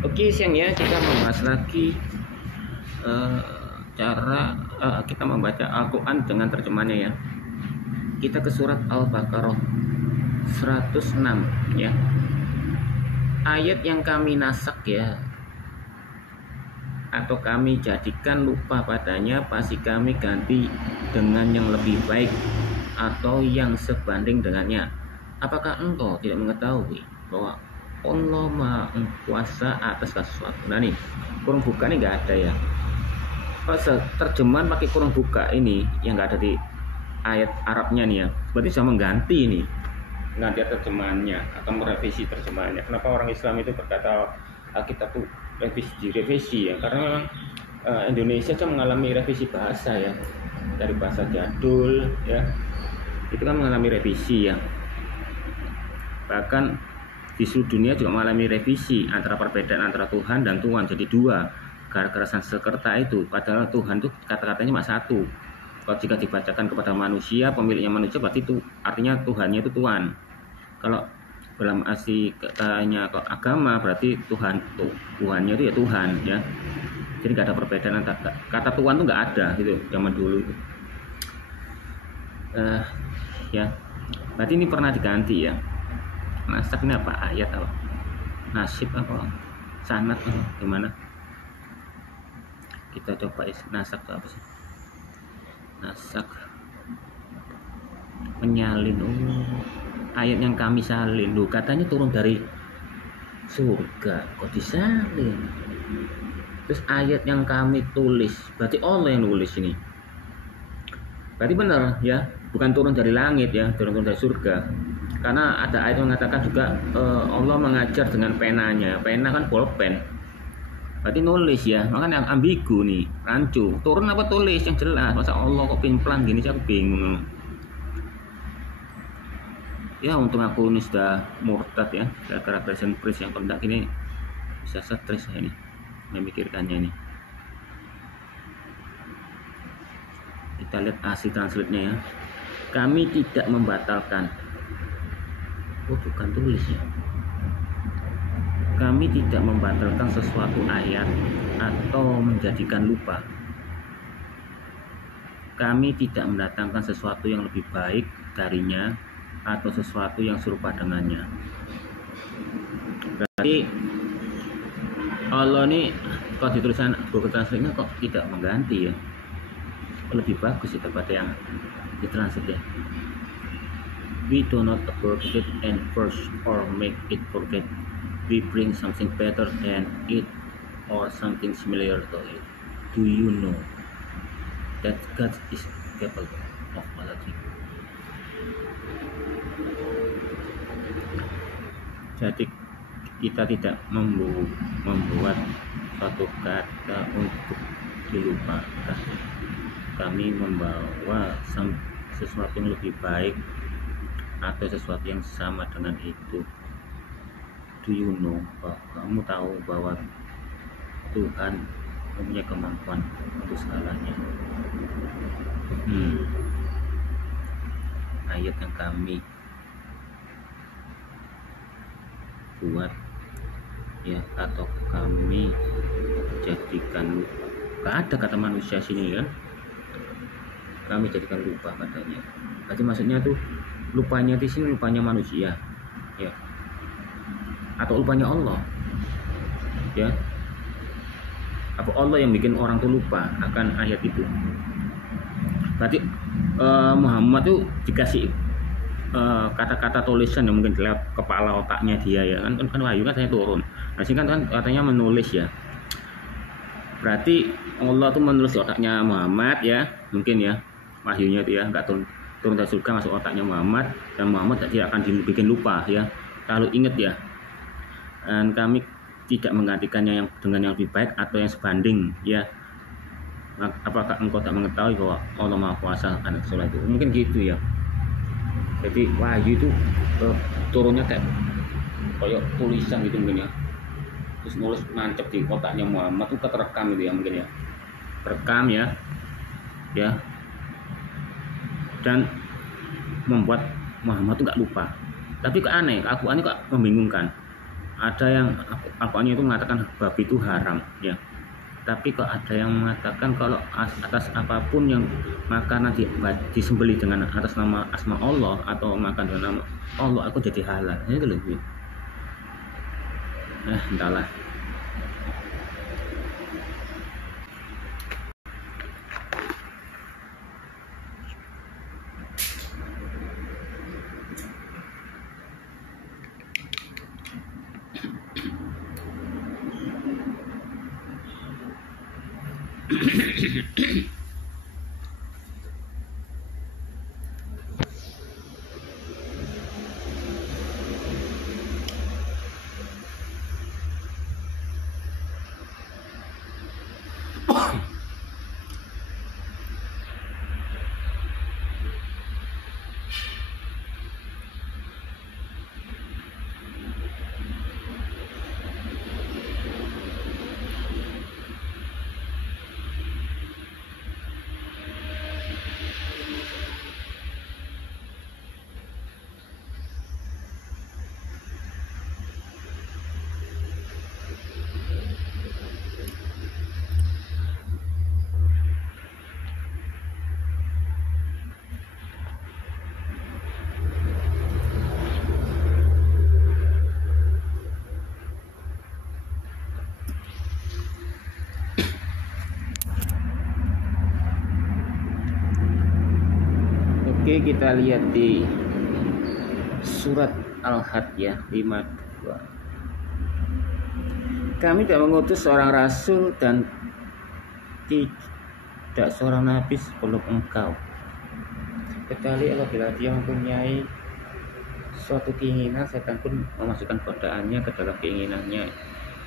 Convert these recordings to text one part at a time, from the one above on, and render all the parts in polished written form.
Oke, siang ya kita membahas lagi cara kita membaca Al-Quran dengan terjemahannya ya. Kita ke surat Al-Baqarah 106 ya. Ayat yang kami nasak ya, atau kami jadikan lupa padanya, pasti kami ganti dengan yang lebih baik atau yang sebanding dengannya. Apakah engkau tidak mengetahui bahwa Allah Maha Kuasa atas sesuatu? Nah nih, kurung buka ini nggak ada ya. Kalau terjemahan pakai kurung buka ini yang nggak ada di ayat Arabnya nih ya, berarti sudah mengganti ini, mengganti terjemahannya atau merevisi terjemahannya. Kenapa orang Islam itu berkata kita tuh direvisi ya? Karena memang Indonesia kan mengalami revisi bahasa ya, dari bahasa jadul ya, itu kan mengalami revisi ya. Bahkan di seluruh dunia juga mengalami revisi antara perbedaan antara Tuhan dan Tuhan jadi dua. Gara-gara Sanskerta itu, padahal Tuhan itu kata-katanya cuma satu. Kalau jika dibacakan kepada manusia, pemiliknya manusia, berarti itu artinya Tuhannya itu Tuhan. Kalau dalam asli katanya agama, berarti Tuhannya itu ya Tuhan ya. Jadi nggak ada perbedaan antara kata Tuhan itu nggak ada gitu zaman dulu. Ya, berarti ini pernah diganti ya. Nasak ini apa? Ayat apa? Nasib apa? Sanad apa? Gimana? Kita coba nasak itu apa sih? Nasak menyalin. Ayat yang kami salin. Loh, katanya turun dari surga, kok disalin? Terus ayat yang kami tulis, berarti Allah yang nulis ini. Berarti benar ya, bukan turun dari langit ya, turun dari surga. Karena ada ayat yang mengatakan juga Allah mengajar dengan penanya. Pena kan pulpen, berarti nulis ya. Makanya yang ambigu nih, rancu. Turun apa tulis yang jelas? Masa Allah kok pimplang gini, aku bingung. Ya untung aku ini sudah murtad ya, gara-gara present prince yang kondak ini bisa stres ya ini memikirkannya ini. Kita lihat asli translate-nya ya. Kami tidak membatalkan. Oh, bukan tulis ya. Kami tidak membatalkan sesuatu ayat atau menjadikan lupa. Kami tidak mendatangkan sesuatu yang lebih baik darinya atau sesuatu yang serupa dengannya. Berarti Allah ini kalau ditulisan Google Translate-nya kok tidak mengganti ya. Lebih bagus itu daripada yang ditranslate ya. We do not abort it and first or make it forget. We bring something better than it or something similar to it. Do you know that God is capable of all things? Jadi kita tidak membuat suatu kata untuk dilupakan. Kami membawa sesuatu yang lebih baik atau sesuatu yang sama dengan itu. Do you know? Kamu tahu bahwa Tuhan mempunyai kemampuan untuk segalanya. Ayat yang kami buat ya, atau kami jadikan lupa. Gak ada kata manusia sini kan? Kami jadikan lupa katanya. Berarti maksudnya tuh lupanya di sini lupanya manusia ya, atau lupanya Allah ya. Apa Allah yang bikin orang tuh lupa akan ayat itu? Berarti Muhammad tuh dikasih kata-kata tulisan yang mungkin dalam kepala otaknya dia ya kan wahyu kan saya turun. Nah sini kan katanya menulis ya. Berarti Allah tuh menulis di otaknya Muhammad ya, mungkin ya, wahyunya itu ya, nggak turun dari surga masuk otaknya Muhammad, dan Muhammad tidak akan dibikin lupa ya, kalau ingat ya. Dan kami tidak menggantikannya dengan yang lebih baik atau yang sebanding ya. Apakah engkau tak mengetahui bahwa Allah Maha Kuasa akan segala itu? Mungkin gitu ya. Jadi wahyu itu turunnya kayak tulisan gitu mungkin ya, terus nulis nancep di otaknya Muhammad tuh keterekam gitu ya, mungkin ya, rekam ya dan membuat Muhammad tuh nggak lupa. Tapi kok aneh, Al-Quran kok membingungkan. ada yang Al-Qur'annya itu mengatakan babi itu haram ya, tapi kok ada yang mengatakan kalau atas apapun yang makanan disembelih dengan atas nama asma Allah atau makan dengan nama Allah aku jadi halal. Itu loh. Entahlah. Oke, kita lihat di surat Al-Had ya 52. Kami tidak mengutus seorang rasul dan tidak seorang nabi sebelum engkau, kecuali apabila dia mempunyai suatu keinginan, setan pun memasukkan godaannya ke dalam keinginannya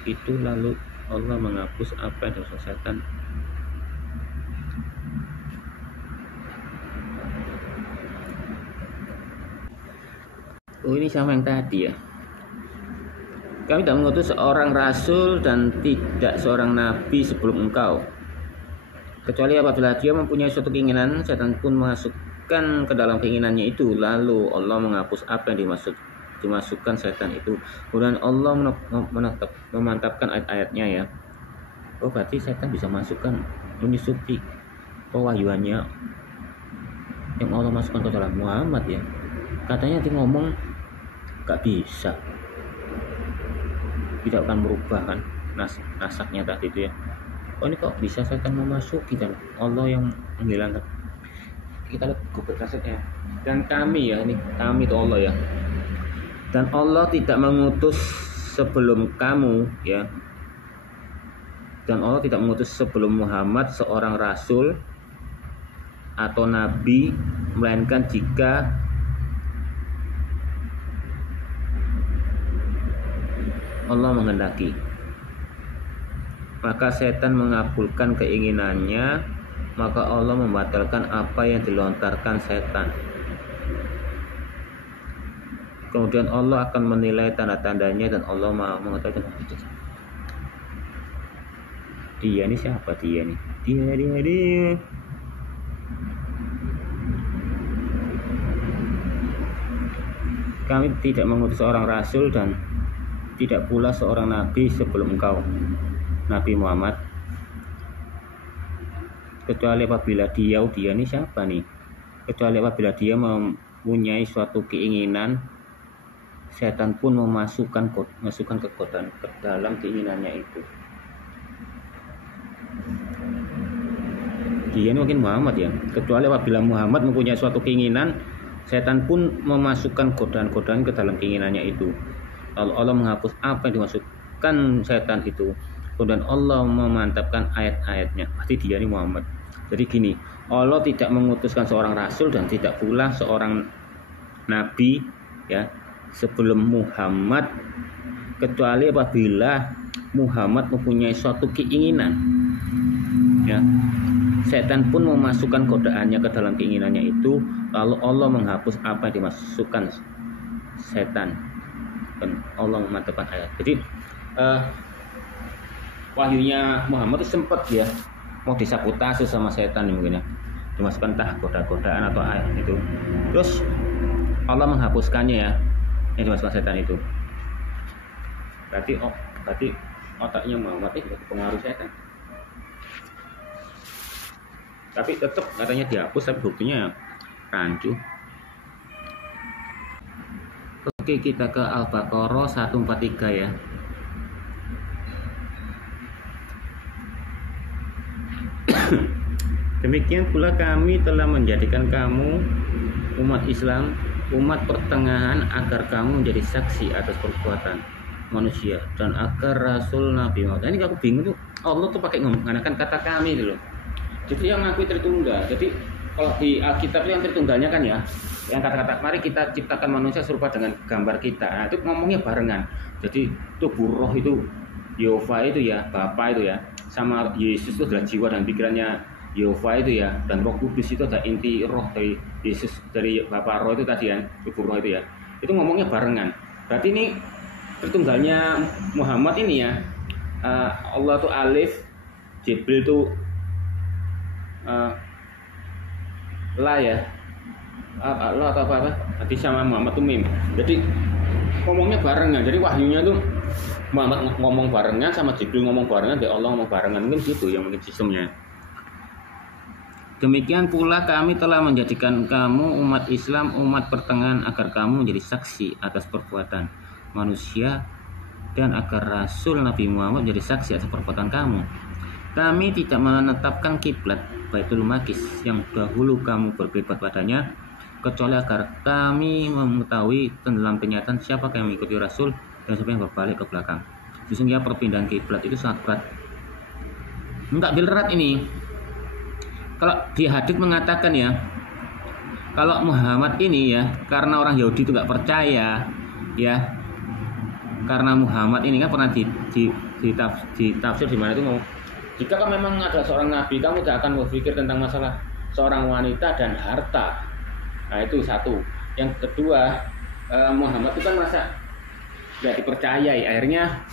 itu, lalu Allah menghapus apa yang dosa setan. Oh, ini sama yang tadi ya. Kami tidak mengutus seorang rasul dan tidak seorang nabi sebelum engkau, kecuali apabila dia mempunyai suatu keinginan, setan pun memasukkan ke dalam keinginannya itu, lalu Allah menghapus apa yang dimasukkan setan itu. Kemudian Allah memantapkan ayat-ayatnya ya. Oh, berarti setan bisa masukkan, menyusupi pewahyuannya yang Allah masukkan ke dalam Muhammad ya. Katanya dia ngomong gak bisa, tidak akan merubah kan nasaknya tadi itu ya. Oh, ini kok bisa setan memasuki dan Allah yang menghilangkan. Kita lihat Google Translate ya. Dan kami ya, ini kami itu Allah ya. Dan Allah tidak mengutus sebelum kamu ya. Dan Allah tidak mengutus sebelum Muhammad seorang rasul atau nabi, melainkan jika Allah menghendaki. Maka setan mengabulkan keinginannya, maka Allah membatalkan apa yang dilontarkan setan. Kemudian Allah akan menilai tanda-tandanya dan Allah Maha mengetahui. Dia ini siapa dia nih? Dia. Kami tidak mengutus seorang rasul dan tidak pula seorang nabi sebelum engkau, Nabi Muhammad, kecuali apabila dia ini siapa nih? Kecuali apabila dia mempunyai suatu keinginan, setan pun memasukkan ke dalam keinginannya itu. Dia ini mungkin Muhammad ya. Kecuali apabila Muhammad mempunyai suatu keinginan, setan pun memasukkan godaan-godaan ke dalam keinginannya itu. Lalu Allah menghapus apa yang dimasukkan setan itu. Kemudian Allah memantapkan ayat-ayatnya. Pasti dia ini Muhammad. Jadi gini, Allah tidak mengutuskan seorang rasul dan tidak pula seorang nabi ya sebelum Muhammad, kecuali apabila Muhammad mempunyai suatu keinginan ya. Setan pun memasukkan godaannya ke dalam keinginannya itu, lalu Allah menghapus apa yang dimasukkan setan. Dan Allah memantapkan ayat. Jadi wahyunya Muhammad itu sempat ya mau disabotase sama setan mungkin ya, dimasukkan entah goda-godaan atau ayat itu. Terus Allah menghapuskannya ya, yang dimasukkan setan itu. berarti otaknya Muhammad itu pengaruh setan. Tapi tetap katanya dihapus, tapi buktinya rancu. Oke, kita ke Al-Baqarah 143 ya. Demikian pula kami telah menjadikan kamu umat Islam, umat pertengahan, agar kamu menjadi saksi atas perbuatan manusia dan agar Rasul Nabi Muhammad. Ini aku bingung tuh, Allah tuh pakai menggunakan kata kami dulu. Jadi yang ngakui Tritunggal. Jadi kalau di Alkitab yang Tritunggalnya kan ya, yang kata-kata mari kita ciptakan manusia serupa dengan gambar kita. Nah, itu ngomongnya barengan. Jadi tubuh roh itu Yehova itu ya, Bapa itu ya, sama Yesus itu adalah jiwa dan pikirannya Yehova itu ya, dan Roh Kudus itu adalah inti roh dari Yesus, dari Bapa roh itu tadi ya, tubuh roh itu ya. Itu ngomongnya barengan. Berarti ini Tritunggalnya Muhammad ini ya, Allah tuh Alif, Jibril tuh La ya, Allah atau apa? Hati sama Muhammad tuh Mim. Jadi ngomongnya barengan. Jadi wahyunya tuh Muhammad ngomong barengan sama Jibril ngomong barengan, dan Allah ngomong barengan. Mungkin gitu yang mungkin sistemnya. Demikian pula kami telah menjadikan kamu umat Islam, umat pertengahan, agar kamu menjadi saksi atas perbuatan manusia dan agar Rasul Nabi Muhammad menjadi saksi atas perbuatan kamu. Kami tidak menetapkan kiblat Baitul Maqdis yang dahulu kamu berkiblat padanya, kecuali agar kami mengetahui dalam kenyataan siapa yang mengikuti Rasul dan siapa yang berbalik ke belakang. Sesungguhnya perpindahan kiblat itu sangat berat. Enggak berat ini. Kalau di hadits mengatakan ya, kalau Muhammad ini ya, karena orang Yahudi itu nggak percaya ya, karena Muhammad ini kan pernah ditafsir di mana itu mau, jika kamu memang ada seorang nabi, kamu tidak akan berpikir tentang masalah seorang wanita dan harta. Nah itu satu. Yang kedua, Muhammad itu kan merasa nggak dipercayai. Akhirnya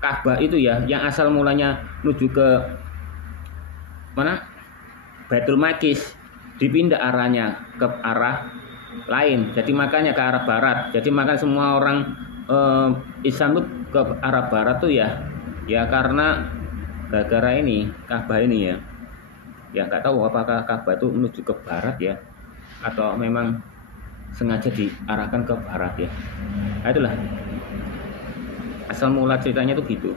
Ka'bah itu ya, yang asal mulanya menuju ke mana? Baitul Maqdis, dipindah arahnya ke arah lain. Jadi makanya ke arah barat. Jadi makanya semua orang Islam itu ke arah barat tuh ya karena gara-gara ini Ka'bah ini ya. Ya nggak tahu apakah Ka'bah itu menuju ke barat ya, atau memang sengaja diarahkan ke barat ya. Nah, itulah asal mula ceritanya tuh gitu.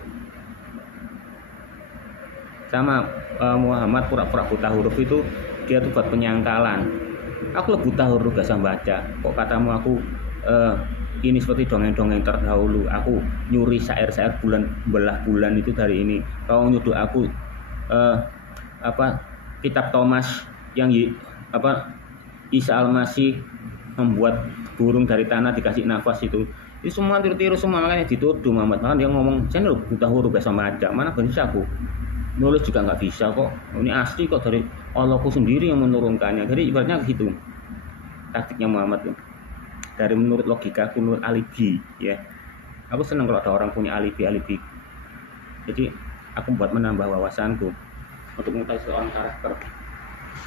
Sama Muhammad pura-pura buta huruf itu, dia tuh buat penyangkalan. Aku buta huruf gak bisa baca. Kok katamu aku ini seperti dongeng-dongeng terdahulu. Aku nyuri syair-syair belah bulan itu dari ini. Kau nyuduh aku kitab Thomas yang Isa Al-Masih membuat burung dari tanah dikasih nafas itu. Itu semua tiru-tiru semua, makanya dituduh Muhammad. Makanya dia ngomong, saya lu buta huruf gak bisa baca. Mana bisa aku? Nulis juga nggak bisa kok. Ini asli kok, dari Allahku sendiri yang menurunkannya. Jadi ibaratnya gitu taktiknya Muhammad tuh. Dari menurut logika, menurut alibi ya. Aku senang kalau ada orang punya alibi. Jadi aku buat menambah wawasanku untuk mengetahui seorang karakter.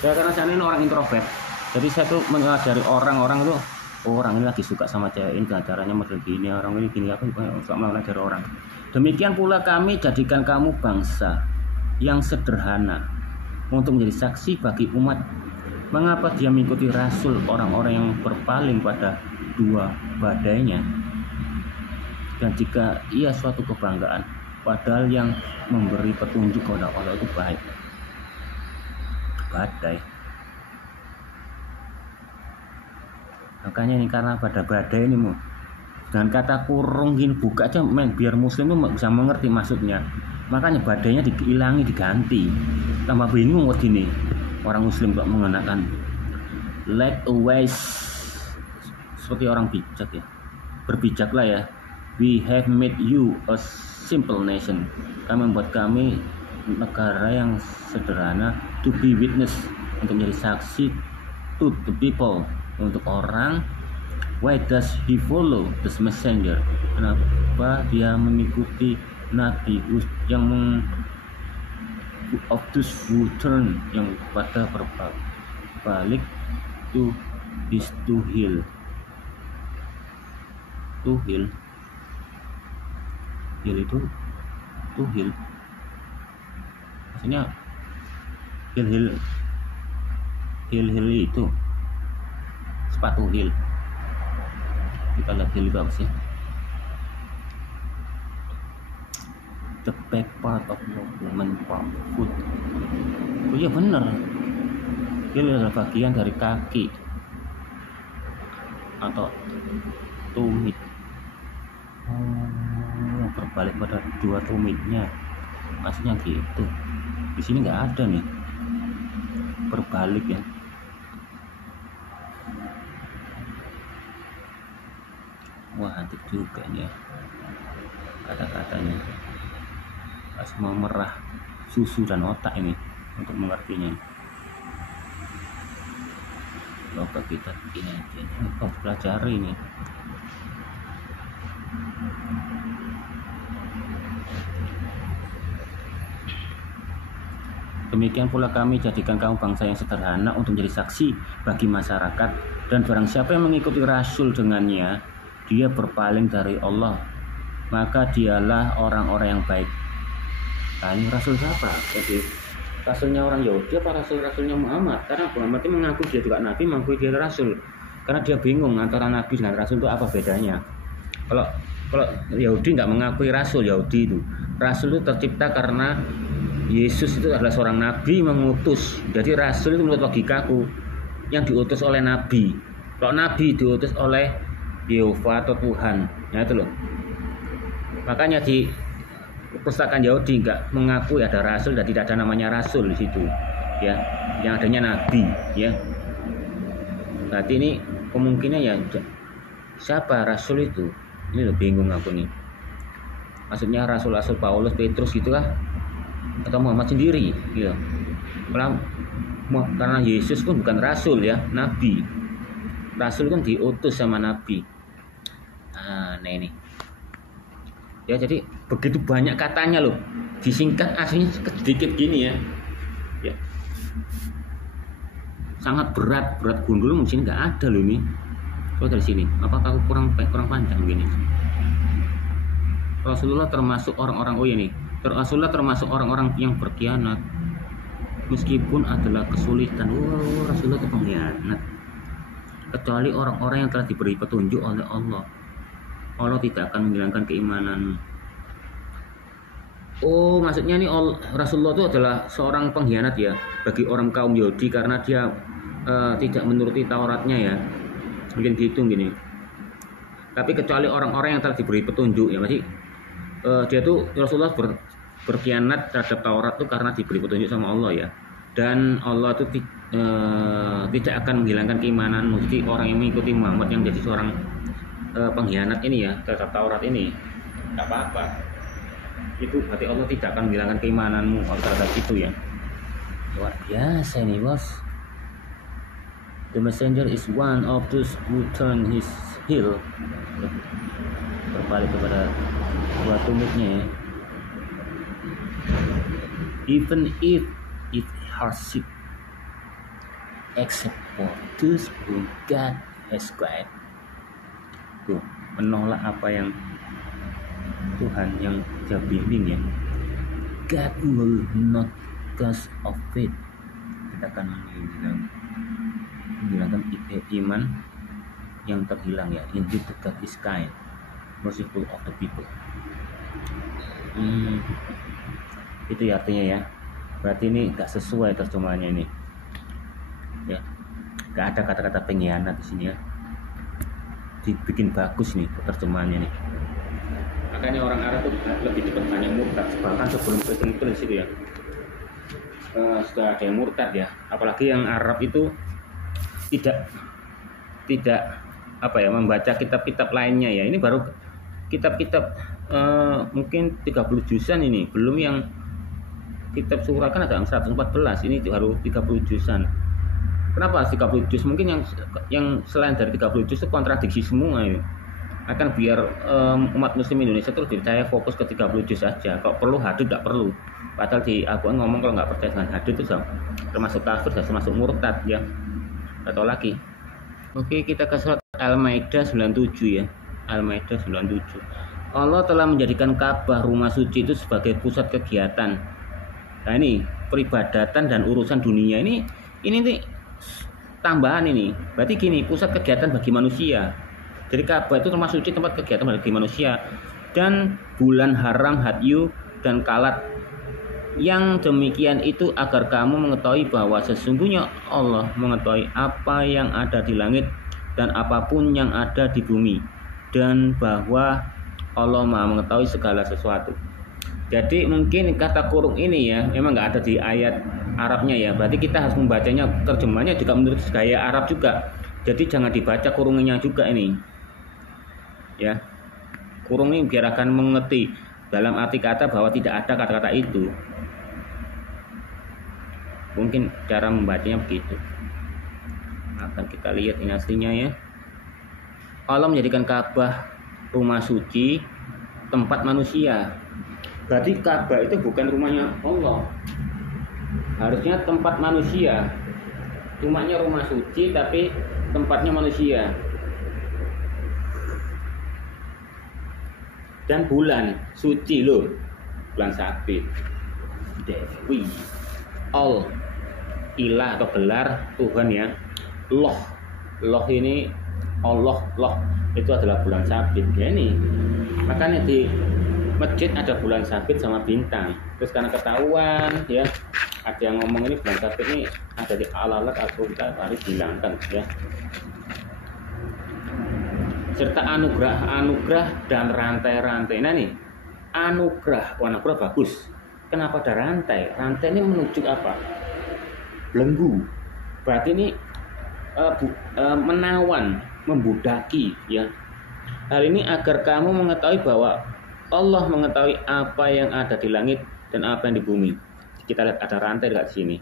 Ya karena saya ini orang introvert. Jadi saya tuh mengajari orang-orang itu, orang ini lagi suka sama cewek ini, caranya model gini, orang ini gini, aku suka mengajari orang. Demikian pula kami jadikan kamu bangsa yang sederhana untuk menjadi saksi bagi umat. Mengapa dia mengikuti Rasul, orang-orang yang berpaling pada dua badainya? Dan jika ia suatu kebanggaan, padahal yang memberi petunjuk kepada Allah itu baik. Badai. Makanya ini karena pada badai ini dengan kata kurung gini buka aja biar muslim itu bisa mengerti maksudnya. Makanya badainya dihilangi, diganti. Tambah bingung waktu ini orang muslim kok mengenakan let away, seperti orang bijak ya. Berbijaklah ya. We have made you a simple nation. Kami membuat kami negara yang sederhana, to be witness, untuk menjadi saksi to the people, untuk orang. Why does he follow this messenger? Kenapa dia mengikuti Nabi yang of this who turn, yang pada berbalik to this to heal Heel itu heel. Maksudnya heel itu sepatu heel. Kita lihat heel itu apa sih? The back part of the woman foot. Oh iya bener, heel adalah bagian dari kaki atau tumit. Berbalik pada dua tumitnya, maksudnya gitu. Di sini nggak ada nih berbalik ya. Wah, antik juga ya kata-katanya. Pas memerah susu dan otak ini untuk mengertinya. Coba kita bikin aja. Pelajari ini. Demikian pula kami jadikan kamu bangsa yang sederhana untuk menjadi saksi bagi masyarakat, dan barang siapa yang mengikuti Rasul dengannya, dia berpaling dari Allah, maka dialah orang-orang yang baik. Nah, ini Rasul siapa? Jadi Rasulnya orang Yahudi apa Rasulnya Muhammad? Karena Muhammad itu mengaku dia juga Nabi, mengaku dia Rasul. Karena dia bingung antara Nabi dengan Rasul itu apa bedanya. Kalau Yahudi nggak mengakui Rasul, Yahudi itu Rasul itu tercipta karena Yesus itu adalah seorang nabi mengutus. Jadi rasul itu menurut logikaku yang diutus oleh nabi. Kalau nabi diutus oleh Yehova atau Tuhan, nah itu loh. Makanya di perpustakaan Yahudi nggak mengakui ada rasul dan tidak ada namanya rasul di situ, ya. Yang adanya nabi, ya. Berarti ini kemungkinan ya siapa rasul itu? Ini loh bingung aku nih. Maksudnya rasul-rasul Paulus, Petrus gitulah, atau Muhammad sendiri, ya. Karena Yesus pun bukan rasul ya, nabi. Rasul kan diutus sama nabi. Nah ini ya, jadi begitu banyak katanya loh, disingkat aslinya sedikit gini ya. Ya, sangat berat gundul mungkin nggak ada loh ini. Kalau dari sini, apakah aku kurang panjang begini? Rasulullah termasuk orang-orang Rasulullah termasuk orang-orang yang berkhianat meskipun adalah kesulitan. Rasulullah itu pengkhianat, kecuali orang-orang yang telah diberi petunjuk oleh Allah. Allah tidak akan menghilangkan keimanan. Oh, maksudnya nih Rasulullah itu adalah seorang pengkhianat ya bagi orang kaum Yahudi karena dia tidak menuruti Tauratnya ya. Mungkin gitu gini. Tapi kecuali orang-orang yang telah diberi petunjuk ya, masih dia tuh Rasulullah berkhianat terhadap Taurat itu karena diberi petunjuk sama Allah ya. Dan Allah itu tidak akan menghilangkan keimananmu. Jadi orang yang mengikuti Muhammad yang jadi seorang pengkhianat ini ya terhadap Taurat ini nggak apa-apa. Itu berarti Allah tidak akan menghilangkan keimananmu terhadap itu ya. Luar biasa ini bos. The messenger is one of those who turn his heel, berbalik kepada dua tumitnya ya. Even if it hardship, except for those whom God has guided. Tuh, menolak apa yang Tuhan yang dia bimbing ya. God will not cause of faith. Kita akan menghilangkan iman yang terhilang ya. Indeed God is kind, merciful of the people. Itu ya artinya ya. Berarti ini gak sesuai terjemahannya ini ya. Gak ada kata-kata pengkhianat di sini ya. Dibikin bagus nih terjemahannya nih. Makanya orang Arab tuh lebih cepat banyak murtad, bahkan sebelum Kristen itu di situ ya. Sudah ada yang murtad ya. Apalagi yang Arab itu tidak apa ya, membaca kitab-kitab lainnya ya. Ini baru kitab-kitab mungkin 30 jusan ini, belum yang kitab surah kan ada 114, ini baru 30 jusan. Kenapa 30 juz? Mungkin yang selain dari 30 juz itu kontradiksi semua ini. Akan biar umat muslim Indonesia itu lebih percaya fokus ke 30 juz saja. Kalau perlu hadis tidak perlu. Padahal di Al-Quran ngomong kalau nggak percaya dengan hadis itu termasuk kafir, termasuk murtad ya. Atau lagi. Oke, kita ke surat Al-Maidah 97 ya. Al-Maidah 97. Allah telah menjadikan Ka'bah rumah suci itu sebagai pusat kegiatan. Nah ini peribadatan dan urusan dunia ini nih tambahan ini. Berarti gini, pusat kegiatan bagi manusia. Jadi Ka'bah itu rumah suci, tempat kegiatan bagi manusia. Dan bulan haram, hadyu dan kalat. Yang demikian itu agar kamu mengetahui bahwa sesungguhnya Allah mengetahui apa yang ada di langit dan apapun yang ada di bumi, dan bahwa Allah Maha mengetahui segala sesuatu. Jadi mungkin kata kurung ini ya memang nggak ada di ayat Arabnya ya. Berarti kita harus membacanya, terjemahnya juga menurut gaya Arab juga. Jadi jangan dibaca kurungnya juga ini. Ya. Kurung ini biar akan mengerti dalam arti kata bahwa tidak ada kata-kata itu. Mungkin cara membacanya begitu. Akan kita lihat ini aslinya ya. Allah menjadikan Ka'bah rumah suci, tempat manusia. Berarti Ka'bah itu bukan rumahnya Allah. Harusnya tempat manusia. Rumahnya rumah suci tapi tempatnya manusia. Dan bulan suci loh. Bulan Sabit. Dewi. All ilah atau gelar Tuhan ya. Loh ini Allah itu adalah bulan Sabit ya ini. Makanya di masjid ada bulan Sabit sama bintang. Terus karena ketahuan ya, ada yang ngomong ini bulan Sabit ini ada di alalat atau kita harus hilangkan ya. Serta anugerah dan rantai-rantai. Nah nih anugerah bagus. Kenapa ada rantai? Rantai ini menuju apa? Belenggu. Berarti ini menawan, membudaki ya. Hal ini agar kamu mengetahui bahwa Allah mengetahui apa yang ada di langit dan apa yang di bumi. Kita lihat ada rantai dekat sini.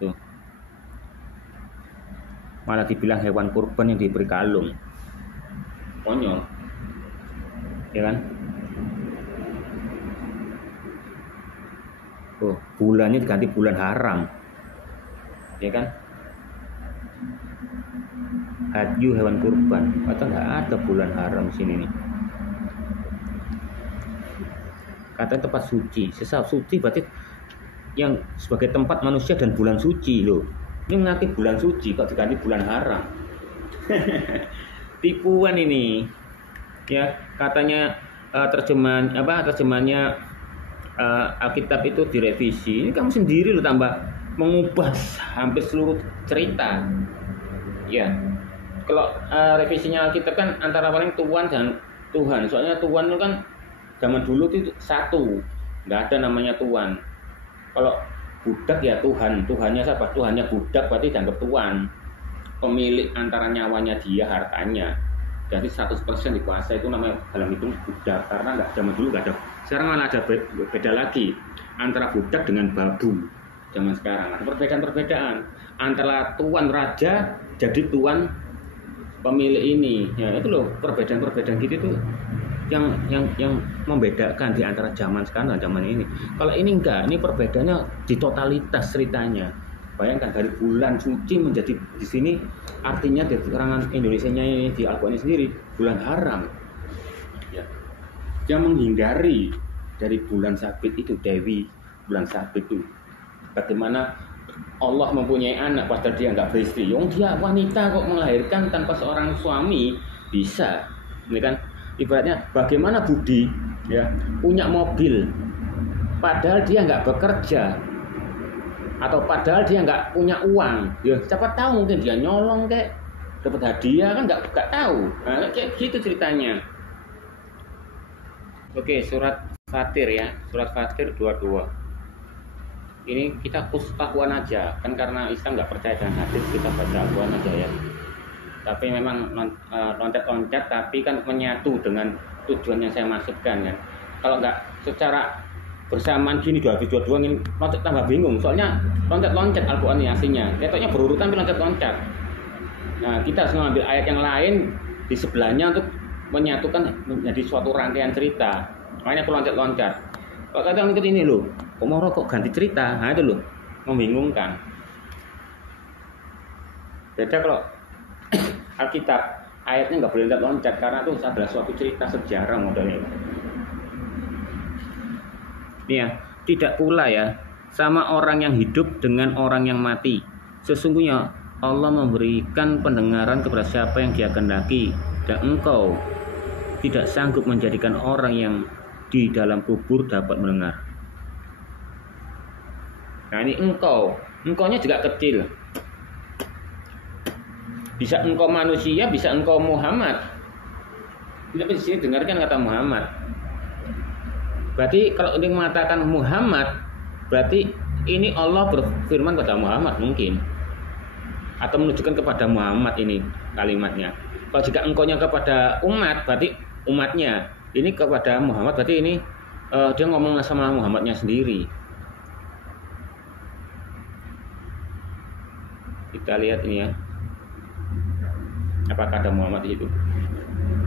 Tuh. Malah dibilang hewan kurban yang diberi kalung. Konyol. Ya kan? Oh, bulannya diganti bulan haram. Ya kan? Hadyu hewan kurban, atau nggak ada bulan haram sini nih. Kata tempat suci, sesat suci berarti yang sebagai tempat manusia dan bulan suci loh. Ini mengerti bulan suci kok diganti bulan haram. Tipuan ini. Ya, katanya terjemahannya Alkitab itu direvisi. Ini kamu sendiri loh tambah mengubah hampir seluruh cerita. Ya. Kalau revisinya Alkitab kan antara paling Tuhan dan Tuhan. Soalnya Tuhan itu kan zaman dulu itu satu, nggak ada namanya Tuhan. Kalau budak ya Tuhan, Tuhannya siapa? Tuhannya budak berarti dianggap Tuhan. Pemilik antara nyawanya dia, hartanya. Jadi 100% dikuasai itu namanya dalam hitung budak. Karena nggak zaman dulu nggak ada. Sekarang malah ada beda lagi antara budak dengan babu. Zaman sekarang ada perbedaan antara tuan raja jadi tuan pemilik ini. Ya itu loh perbedaan gitu tuh yang membedakan di antara zaman sekarang dan zaman ini. Kalau ini enggak, ini perbedaannya di totalitas ceritanya. Bayangkan dari bulan suci menjadi di sini artinya di keterangan Indonesianya ini di Al-Qur'an sendiri bulan haram. Ya. Yang menghindari dari bulan Sabit itu Dewi bulan Sabit itu. Bagaimana Allah mempunyai anak padahal dia nggak beristri. Yang dia wanita kok melahirkan tanpa seorang suami bisa. Ini kan ibaratnya bagaimana Budi ya punya mobil padahal dia nggak bekerja atau padahal dia nggak punya uang ya siapa tahu mungkin dia nyolong kayak dapat hadiah kan nggak tahu. Nah, kayak gitu ceritanya. Oke, surat Fatir ya, surat Fatir 22 ini kita Al-Quran aja kan karena Islam nggak percaya dengan hadis, kita baca Al-Quran aja ya. Tapi memang loncat-loncat tapi kan menyatu dengan tujuan yang saya maksudkan kan. Kalau nggak secara bersamaan gini dua-dua ini loncat tambah bingung. Soalnya loncat-loncat Al-Quran ini aslinya. Ketoknya berurutan tapi loncat-loncat. Nah kita harus mengambil ayat yang lain di sebelahnya untuk menyatukan menjadi suatu rangkaian cerita. Makanya aku loncat-loncat. Kalau kata ngikut ini loh, kok mau kok ganti cerita? Nah itu loh, membingungkan. Beda kalau Alkitab ayatnya nggak boleh loncat-loncat karena itu adalah suatu cerita sejarah modelnya. Ya, tidak pula ya sama orang yang hidup dengan orang yang mati. Sesungguhnya Allah memberikan pendengaran kepada siapa yang Dia kehendaki, dan engkau tidak sanggup menjadikan orang yang di dalam kubur dapat mendengar. Nah ini engkaunya juga kecil. Bisa engkau manusia, bisa engkau Muhammad. Tapi di sini dengarkan kata Muhammad. Berarti kalau ini mengatakan Muhammad, berarti ini Allah berfirman kepada Muhammad mungkin, atau menunjukkan kepada Muhammad ini kalimatnya. Kalau jika engkaunya kepada umat, berarti umatnya. Ini kepada Muhammad, berarti ini dia ngomong sama Muhammadnya sendiri. Kita lihat ini ya, apakah ada Muhammad di situ?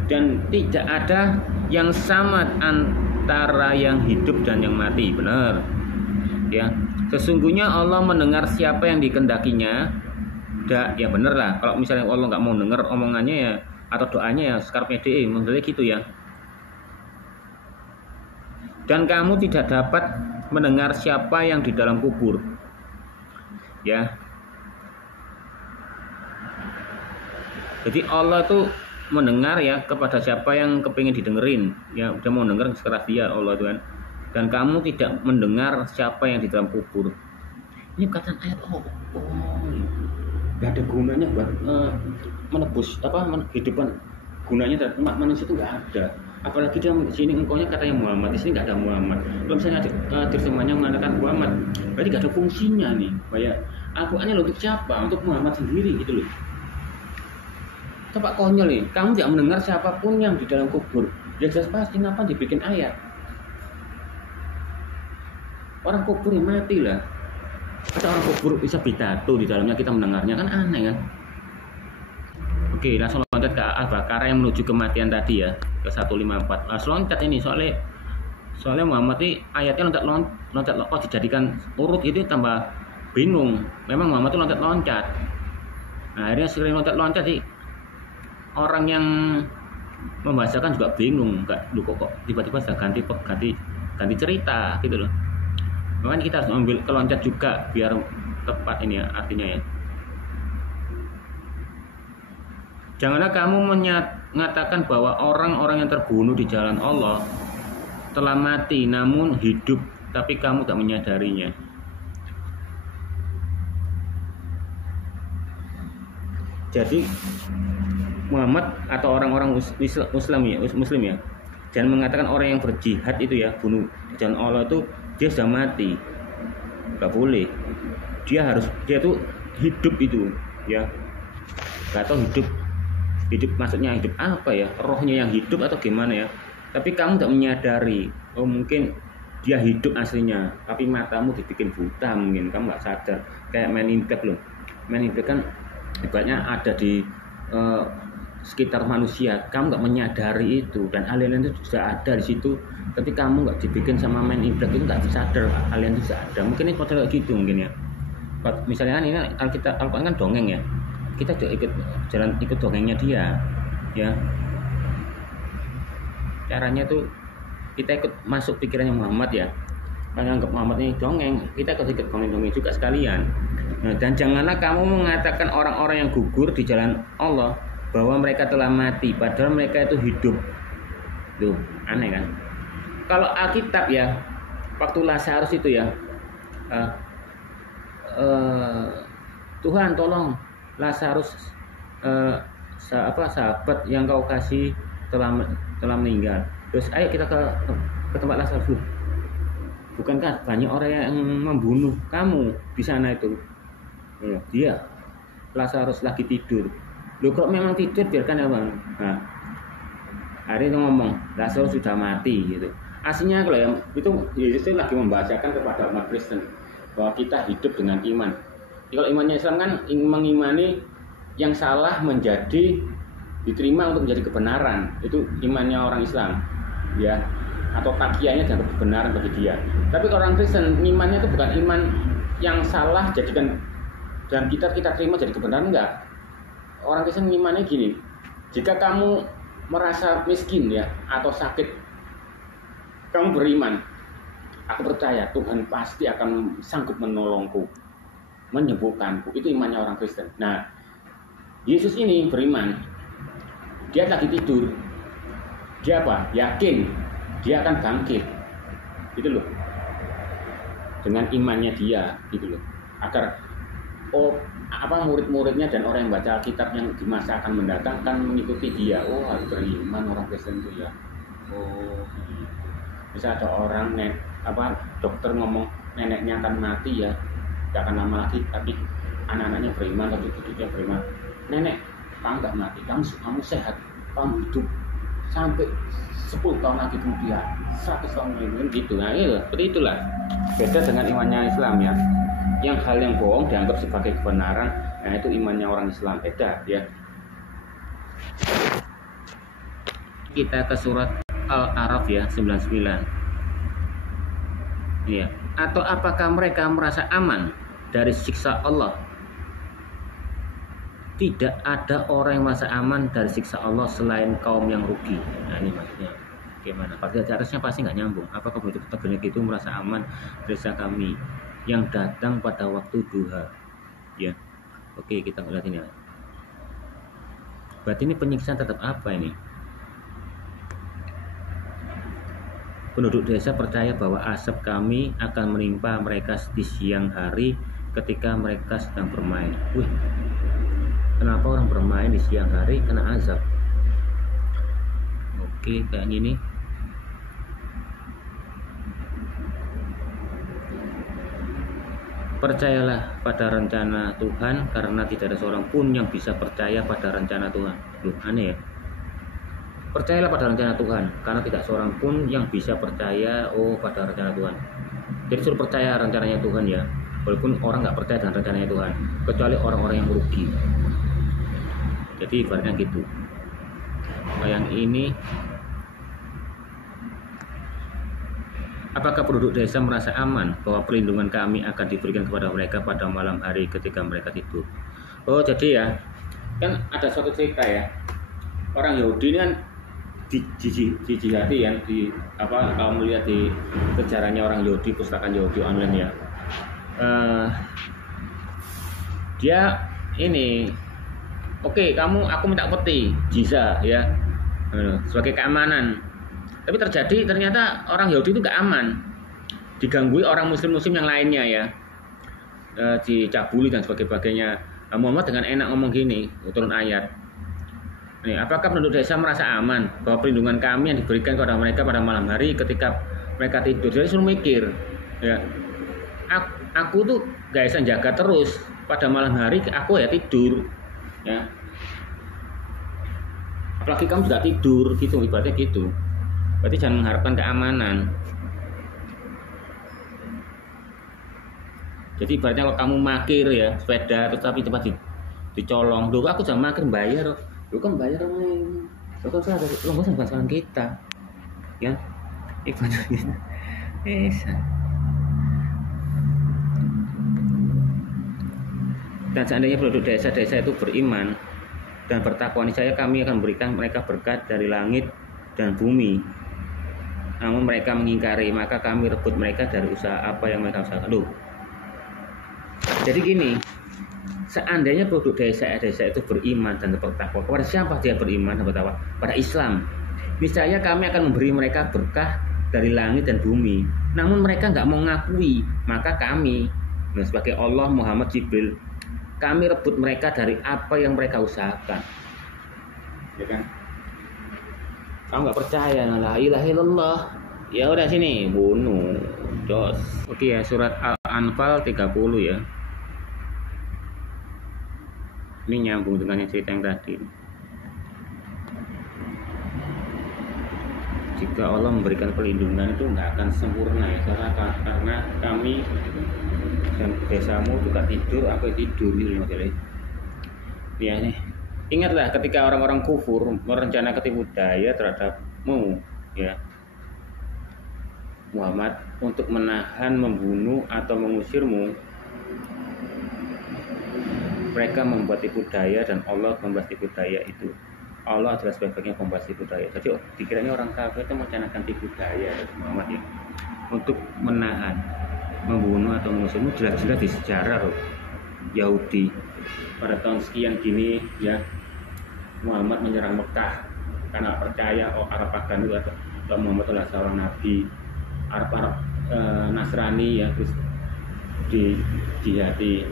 Dan tidak ada yang sama antara yang hidup dan yang mati. Benar ya, sesungguhnya Allah mendengar siapa yang dikehendakinya. Ya bener lah, kalau misalnya Allah nggak mau dengar omongannya ya atau doanya ya sekarang PDE modelnya gitu ya. Dan kamu tidak dapat mendengar siapa yang di dalam kubur ya. Jadi Allah tuh mendengar ya kepada siapa yang kepingin didengerin ya, udah mau dengar sekeras dia Allah Tuhan. Dan kamu tidak mendengar siapa yang di dalam kubur. Ini kata ayat gak ada gunanya buat menebus kehidupan, gunanya terhadap umat manusia itu nggak ada. Apalagi dia di sini engkaunya katanya Muhammad, di sini nggak ada Muhammad. Kalau misalnya terjemahnya mengatakan Muhammad, berarti nggak ada fungsinya nih. Kayak Al-Qurannya untuk siapa? Untuk Muhammad sendiri gitu loh. Coba konyol nih, kamu tidak mendengar siapapun yang di dalam kubur. Ya jelas pasti ngapa dibikin ayat. Orang kubur yang mati lah. Atau orang kubur bisa pidato di dalamnya kita mendengarnya, kan aneh kan. Oke, langsung loncat ke Al-Baqarah yang menuju kematian tadi ya, ke 154. Langsung loncat ini soalnya Muhammad ini ayatnya loncat kok dijadikan urut itu tambah bingung. Memang Muhammad itu loncat-loncat. Nah, akhirnya sering loncat-loncat sih. Orang yang membacakan juga bingung, kok tiba-tiba sudah ganti cerita gitu loh. Makanya kita harus ambil keloncat juga biar tepat ini ya artinya ya. Janganlah kamu mengatakan bahwa orang-orang yang terbunuh di jalan Allah telah mati namun hidup, tapi kamu tak menyadarinya. Jadi Muhammad atau orang-orang Muslim ya, jangan mengatakan orang yang berjihad itu ya, bunuh di jalan Allah itu dia sudah mati, nggak boleh. Dia tuh hidup itu ya, nggak tahu hidup maksudnya hidup apa ya, rohnya yang hidup atau gimana ya. Tapi kamu tidak menyadari, oh mungkin dia hidup aslinya, tapi matamu dibikin buta, mungkin kamu nggak sadar. Kayak Men in Black loh, Men in Black kan ibaratnya ada di sekitar manusia, kamu nggak menyadari itu, dan alien itu sudah ada di situ, tapi kamu nggak dibikin sama Men in Black itu, nggak sadar alien itu sudah ada. Mungkin ini model kayak gitu mungkin ya. Misalnya kan ini Al-Quran kan dongeng ya, kita juga ikut dongengnya dia ya. Caranya tuh kita ikut masuk pikirannya Muhammad ya, kalau anggap Muhammad ini dongeng, kita ikut dongeng juga sekalian. Nah, dan janganlah kamu mengatakan orang-orang yang gugur di jalan Allah bahwa mereka telah mati, padahal mereka itu hidup. Tuh, aneh kan? Kalau Alkitab ya, waktu Lazarus itu ya, Tuhan tolong Lazarus, sahabat yang kau kasih telah meninggal. Terus ayo kita ke tempat Lazarus. Bukankah banyak orang yang membunuh kamu di sana itu? Dia Lazarus lagi tidur. Loh kok memang tidur, biarkan ya bang. Nah, hari itu ngomong Lazarus sudah mati gitu. Aslinya kalau yang itu Yesus lagi membacakan kepada umat Kristen bahwa kita hidup dengan iman. Kalau imannya Islam kan mengimani yang salah menjadi diterima untuk menjadi kebenaran. Itu imannya orang Islam ya, atau takianya dan kebenaran bagi dia. Tapi kalau orang Kristen imannya itu bukan iman yang salah jadikan dan kita terima jadi kebenaran, enggak. Orang Kristen imannya gini, Jika kamu merasa miskin ya atau sakit, kamu beriman, aku percaya Tuhan pasti akan sanggup menolongku, menyembuhkanku. Itu imannya orang Kristen. Nah, Yesus ini beriman. Dia lagi tidur. Dia apa? Yakin dia akan bangkit. Gitu loh. Dengan imannya dia, gitu loh. Agar murid-muridnya dan orang yang baca Alkitab yang di masa akan mendatang kan mengikuti dia. Oh, harus beriman orang Kristen itu ya. Oh, bisa ada orang dokter ngomong neneknya akan mati ya, tidak akan lama lagi, tapi anak-anaknya beriman, atau cucu-cucunya beriman, nenek kamu nggak mati, kamu sehat, kamu hidup sampai 10 tahun lagi kemudian, 100 tahun kemudian gitu. Nah iya, seperti itulah. Beda dengan imannya Islam ya, yang hal yang bohong dianggap sebagai kebenaran. Nah itu imannya orang Islam, beda ya. Kita ke surat Al-A'raf ya 99. Iya. Atau apakah mereka merasa aman dari siksa Allah? Tidak ada orang yang merasa aman dari siksa Allah selain kaum yang rugi. Nah ini maksudnya gimana? Pasti harusnya pasti nggak nyambung. Apakah benar itu merasa aman dari siksa kami yang datang pada waktu duha? Ya. Oke, kita lihat ini. Berarti ini penyiksaan tetap apa ini? Penduduk desa percaya bahwa asap kami akan menimpa mereka di siang hari ketika mereka sedang bermain. Wih, kenapa orang bermain di siang hari kena azab? Oke, kayak gini. Percayalah pada rencana Tuhan, karena tidak ada seorang pun yang bisa percaya pada rencana Tuhan. Loh, aneh ya. Percayalah pada rencana Tuhan, karena tidak seorang pun yang bisa percaya pada rencana Tuhan. Jadi suruh percaya rencananya Tuhan ya, walaupun orang nggak percaya dengan rencananya Tuhan, kecuali orang-orang yang merugi. Jadi ibaratnya gitu. Yang ini, apakah penduduk desa merasa aman bahwa perlindungan kami akan diberikan kepada mereka pada malam hari ketika mereka tidur? Oh jadi ya, kan ada suatu cerita ya, orang Yahudi ini kan dijihati ya, kalau melihat di sejarahnya orang Yahudi, pustakaan Yahudi online ya, dia ini aku minta peti jizya ya, sebagai keamanan. Tapi ternyata orang Yahudi itu gak aman, diganggui orang muslim yang lainnya ya, dicabuli dan sebagainya. Muhammad dengan enak ngomong gini, turun ayat. Nih, apakah penduduk desa merasa aman bahwa perlindungan kami yang diberikan kepada mereka pada malam hari ketika mereka tidur? Jadi suruh mikir ya, aku tuh gak bisa jaga terus pada malam hari, aku ya tidur ya, apalagi kamu juga tidur gitu, ibaratnya gitu. Berarti jangan mengharapkan keamanan. Jadi ibaratnya kalau kamu makir ya sepeda terus tapi cepat dicolong, loh aku jangan makir, bayar. Lu kan bayar orang, lu kan ada lomba sama pasangan kita, ya, ibaratnya, Dan seandainya penduduk desa-desa itu beriman dan bertakwa, niscaya kami akan berikan mereka berkat dari langit dan bumi. Namun mereka mengingkari, maka kami rebut mereka dari usaha apa yang mereka usahakan. Loh, jadi gini. Seandainya penduduk desa-desa itu beriman dan bertakwa, kepada siapa dia beriman dan bertakwa? Pada Islam. Niscaya kami akan memberi mereka berkah dari langit dan bumi. Namun mereka nggak mau ngakui, maka kami, sebagai Allah, Muhammad, Jibril, kami rebut mereka dari apa yang mereka usahakan. Ya kan? Kamu nggak percaya, la ilaha illallah. Ya udah sini, bunuh. Jos. Oke ya, surat Al-Anfal 30 ya. Ini nyambung dengan yang cerita yang tadi. Jika Allah memberikan perlindungan itu nggak akan sempurna ya, karena kami dan desamu juga tidur, aku tidur gitu loh. Ya nih, ingatlah ketika orang-orang kufur merencanakan tipu daya terhadapmu ya Muhammad untuk menahan, membunuh atau mengusirmu. Mereka membuat tipu daya dan Allah membuat tipu daya itu. Allah adalah sebaik-baiknya pembalas tipu daya. Jadi dikiranya orang kafir itu merencanakan tipu daya Muhammad ya, untuk menahan, membunuh atau mengusirmu. Jelas-jelas di sejarah loh, Yahudi pada tahun sekian gini ya, Muhammad menyerang Mekah karena percaya Arab pagan itu atau Muhammad adalah seorang nabi. Arab Nasrani ya di jihadi.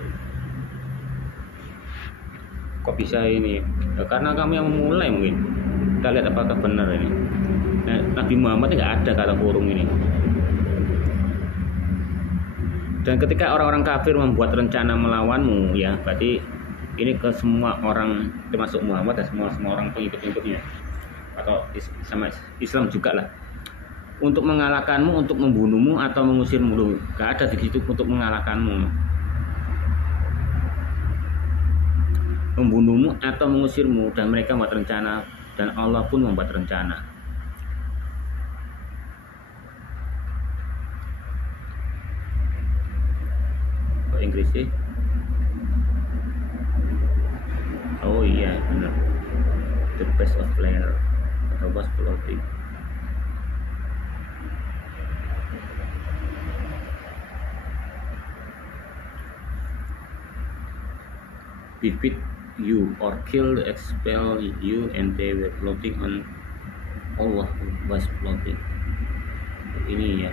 Kok bisa ini? Ya, karena kami yang memulai mungkin. Kita lihat apakah benar ini. Nah, Nabi Muhammad nggak ada kata kurung ini. Dan ketika orang-orang kafir membuat rencana melawanmu, ya berarti ini ke semua orang, termasuk Muhammad dan semua orang pengikut-pengikutnya, atau sama Islam juga lah, untuk mengalahkanmu, untuk membunuhmu atau mengusirmu. Nggak ada di situ untuk mengalahkanmu, membunuhmu atau mengusirmu, dan mereka membuat rencana, dan Allah pun membuat rencana. Bahasa Inggris sih? Oh iya benar, the best of player atau was plotting. Defeat you or kill, expel you, and they were plotting on Allah was plotting. Ini ya.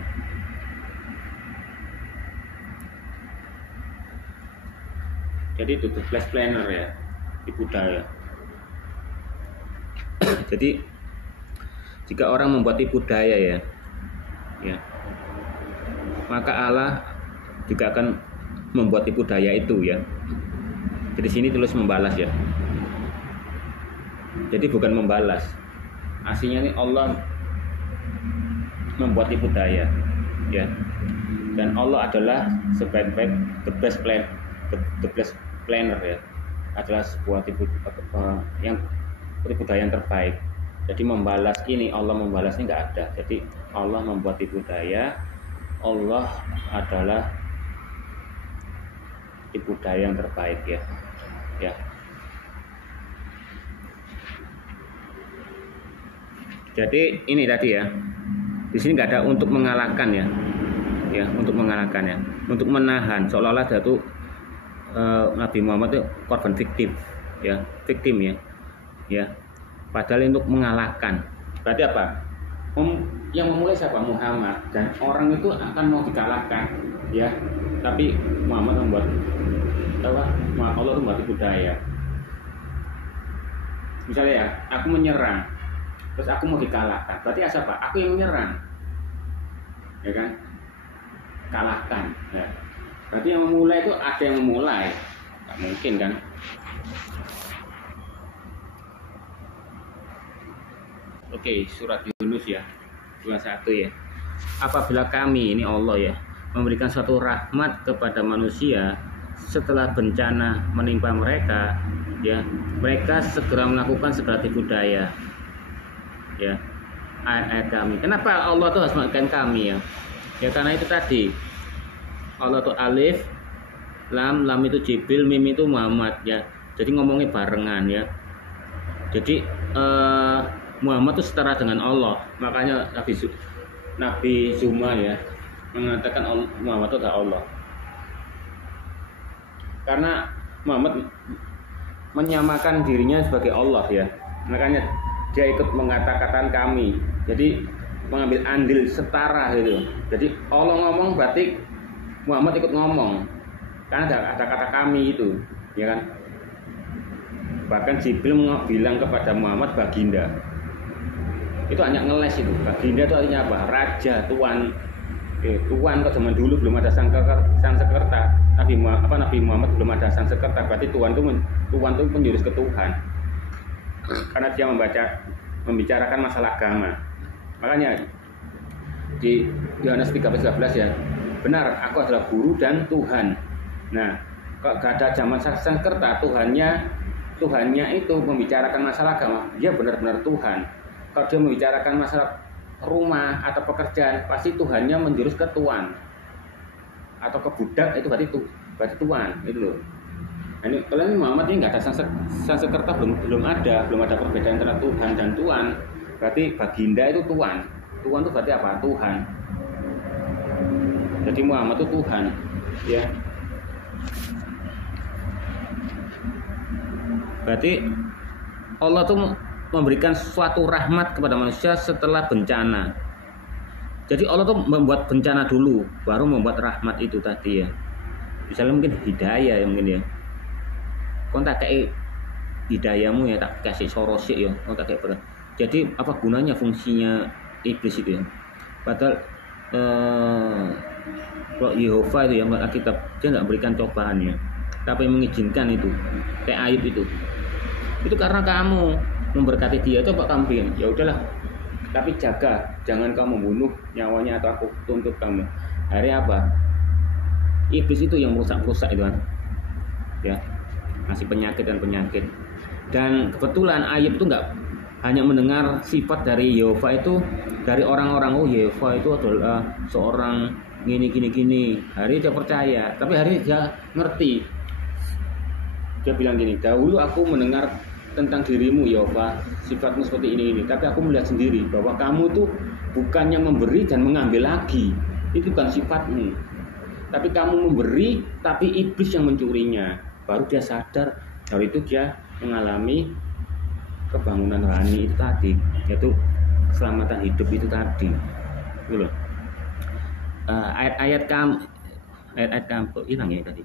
Jadi itu flash planner ya, tipu daya. Jadi jika orang membuat tipu daya ya, maka Allah juga akan membuat tipu daya itu ya. Jadi sini tulis membalas ya. Jadi bukan membalas. Aslinya ini Allah membuat tipu daya ya. Dan Allah adalah sebaik-baik the best planner ya. Adalah sebuah tipu daya yang terbaik. Jadi membalas ini, Allah membalas ini nggak ada. Jadi Allah membuat tipu daya. Allah adalah tipu daya yang terbaik ya. Jadi ini tadi ya, di sini nggak ada untuk mengalahkan ya, untuk mengalahkan ya, untuk menahan, seolah-olah itu Nabi Muhammad itu korban fiktif ya, padahal untuk mengalahkan. Berarti apa? Yang memulai siapa? Muhammad, dan orang itu akan mau dikalahkan ya, tapi Muhammad membuat Allah itu membuat tipu daya. Misalnya ya, aku menyerang, terus aku mau dikalahkan, berarti siapa? Aku yang menyerang, ya kan? Kalahkan ya. Berarti yang memulai itu ada yang memulai, nggak mungkin kan? Oke, surat Yunus ya, 21 ya. Apabila kami, ini Allah ya, memberikan suatu rahmat kepada manusia, setelah bencana menimpa mereka, ya, mereka segera melakukan segala tipu daya, ya, ayat kami. Kenapa Allah tuh harus mengatakan kami ya? Ya karena itu tadi, Allah tuh alif, lam itu Jibril, mim itu Muhammad ya. Jadi ngomongnya barengan ya. Jadi Muhammad itu setara dengan Allah. Makanya Nabi Zuma ya mengatakan Muhammad itu adalah Allah. Karena Muhammad menyamakan dirinya sebagai Allah ya. Makanya dia ikut mengatakan kami. Jadi mengambil andil setara gitu. Jadi Allah ngomong berarti Muhammad ikut ngomong. Karena ada kata kami itu, ya kan? Bahkan Jibril bilang kepada Muhammad baginda. Itu hanya ngeles itu. Baginda itu artinya apa? Raja, tuan. Tuan ke zaman dulu belum ada sang sekerta. Nabi Muhammad belum ada sang sekerta. Berarti tuan itu penjurus ke Tuhan. Karena dia membicarakan masalah agama. Makanya di Yohanes 13:13 ya, benar aku adalah guru dan Tuhan. Nah, kok gak ada zaman sangkerta, Tuhannya itu membicarakan masalah agama, dia benar-benar Tuhan. Kalau dia membicarakan masalah rumah atau pekerjaan, pasti Tuhannya menjurus ke tuan atau ke budak, itu berarti tuan itu loh. Nah, ini kalian Muhammad ini nggak ada Sanskerta, belum ada perbedaan antara Tuhan dan Tuan. Berarti baginda itu Tuan. Tuan itu berarti apa? Tuhan. Jadi Muhammad itu Tuhan, ya. Berarti Allah tuh memberikan suatu rahmat kepada manusia setelah bencana. Jadi Allah tuh membuat bencana dulu, baru membuat rahmat itu tadi ya. Misalnya mungkin hidayah ya mungkin ya. Kau tak kayak hidayahmu ya, tak kasih sorosi ya, kau tak kayak berat. Jadi apa gunanya fungsinya iblis itu ya? Padahal kalau Yehova itu ya Alkitab dia nggak berikan cobaannya, tapi mengizinkan itu kayak Ayub itu karena kamu memberkati dia. Coba kamu bilang ya udahlah, tapi jaga jangan kamu bunuh nyawanya atau aku tuntut kamu. Hari apa? Iblis itu yang merusak itu kan, ya, ngasih penyakit. Dan kebetulan Ayub itu nggak hanya mendengar sifat dari Yehova itu dari orang-orang, oh Yehova itu adalah seorang gini. Hari dia percaya, tapi hari dia ngerti. Dia bilang gini, dahulu aku mendengar tentang dirimu Yehova, sifatmu seperti ini, tapi aku melihat sendiri bahwa kamu tuh bukannya memberi dan mengambil lagi, itu bukan sifatmu, tapi kamu memberi, tapi iblis yang mencurinya. Baru dia sadar, dari itu dia mengalami kebangunan rohani itu tadi, yaitu keselamatan hidup itu tadi, gitu loh. Ayat-ayat kamu kok hilang ya tadi.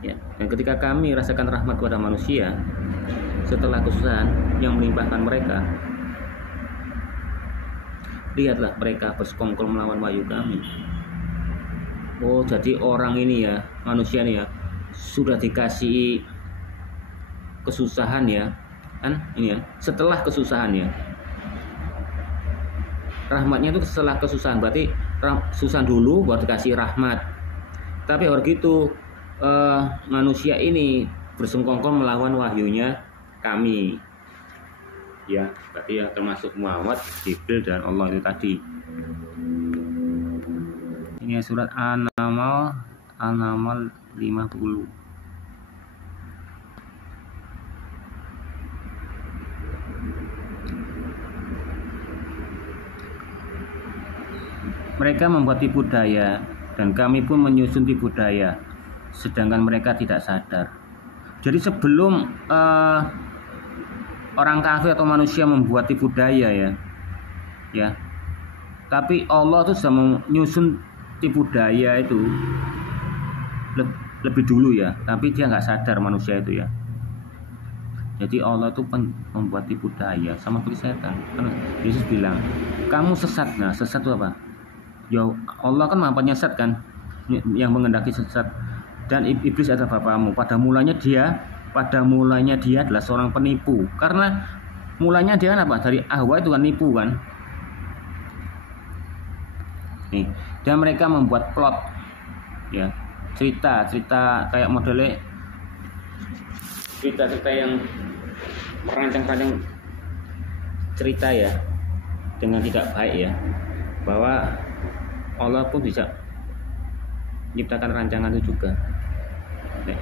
Ya, dan ketika kami rasakan rahmat kepada manusia setelah kesusahan yang melimpahkan mereka, lihatlah mereka bersekongkol melawan wahyu kami. Oh, jadi orang ini ya, manusia ini ya, sudah dikasih kesusahan ya, kan ini ya, setelah kesusahan ya. Rahmatnya itu setelah kesusahan, berarti susah dulu baru dikasih rahmat. Tapi orang gitu manusia ini bersengkongkol melawan wahyunya kami, ya, berarti ya termasuk Muhammad, Jibril dan Allah itu tadi. Ini surat An-Naml 50. Mereka membuat tipu daya dan kami pun menyusun tipu daya, sedangkan mereka tidak sadar. Jadi sebelum orang kafir atau manusia membuat tipu daya ya, tapi Allah tuh sudah menyusun tipu daya itu lebih dulu ya, tapi dia nggak sadar manusia itu ya. Jadi Allah tuh membuat tipu daya sama seperti setan. Yesus bilang, kamu sesat. Nah, sesat itu apa? Ya Allah kan maha penyesat kan, yang mengendaki sesat. Dan iblis adalah bapamu. Pada mulanya dia adalah seorang penipu. Karena mulanya dia kan apa? Dari Hawa itu kan nipu kan. Nih, dan mereka membuat plot ya, cerita kayak modelnya cerita yang merancang cerita ya dengan tidak baik ya, bahwa Allah pun bisa menciptakan rancangan itu juga.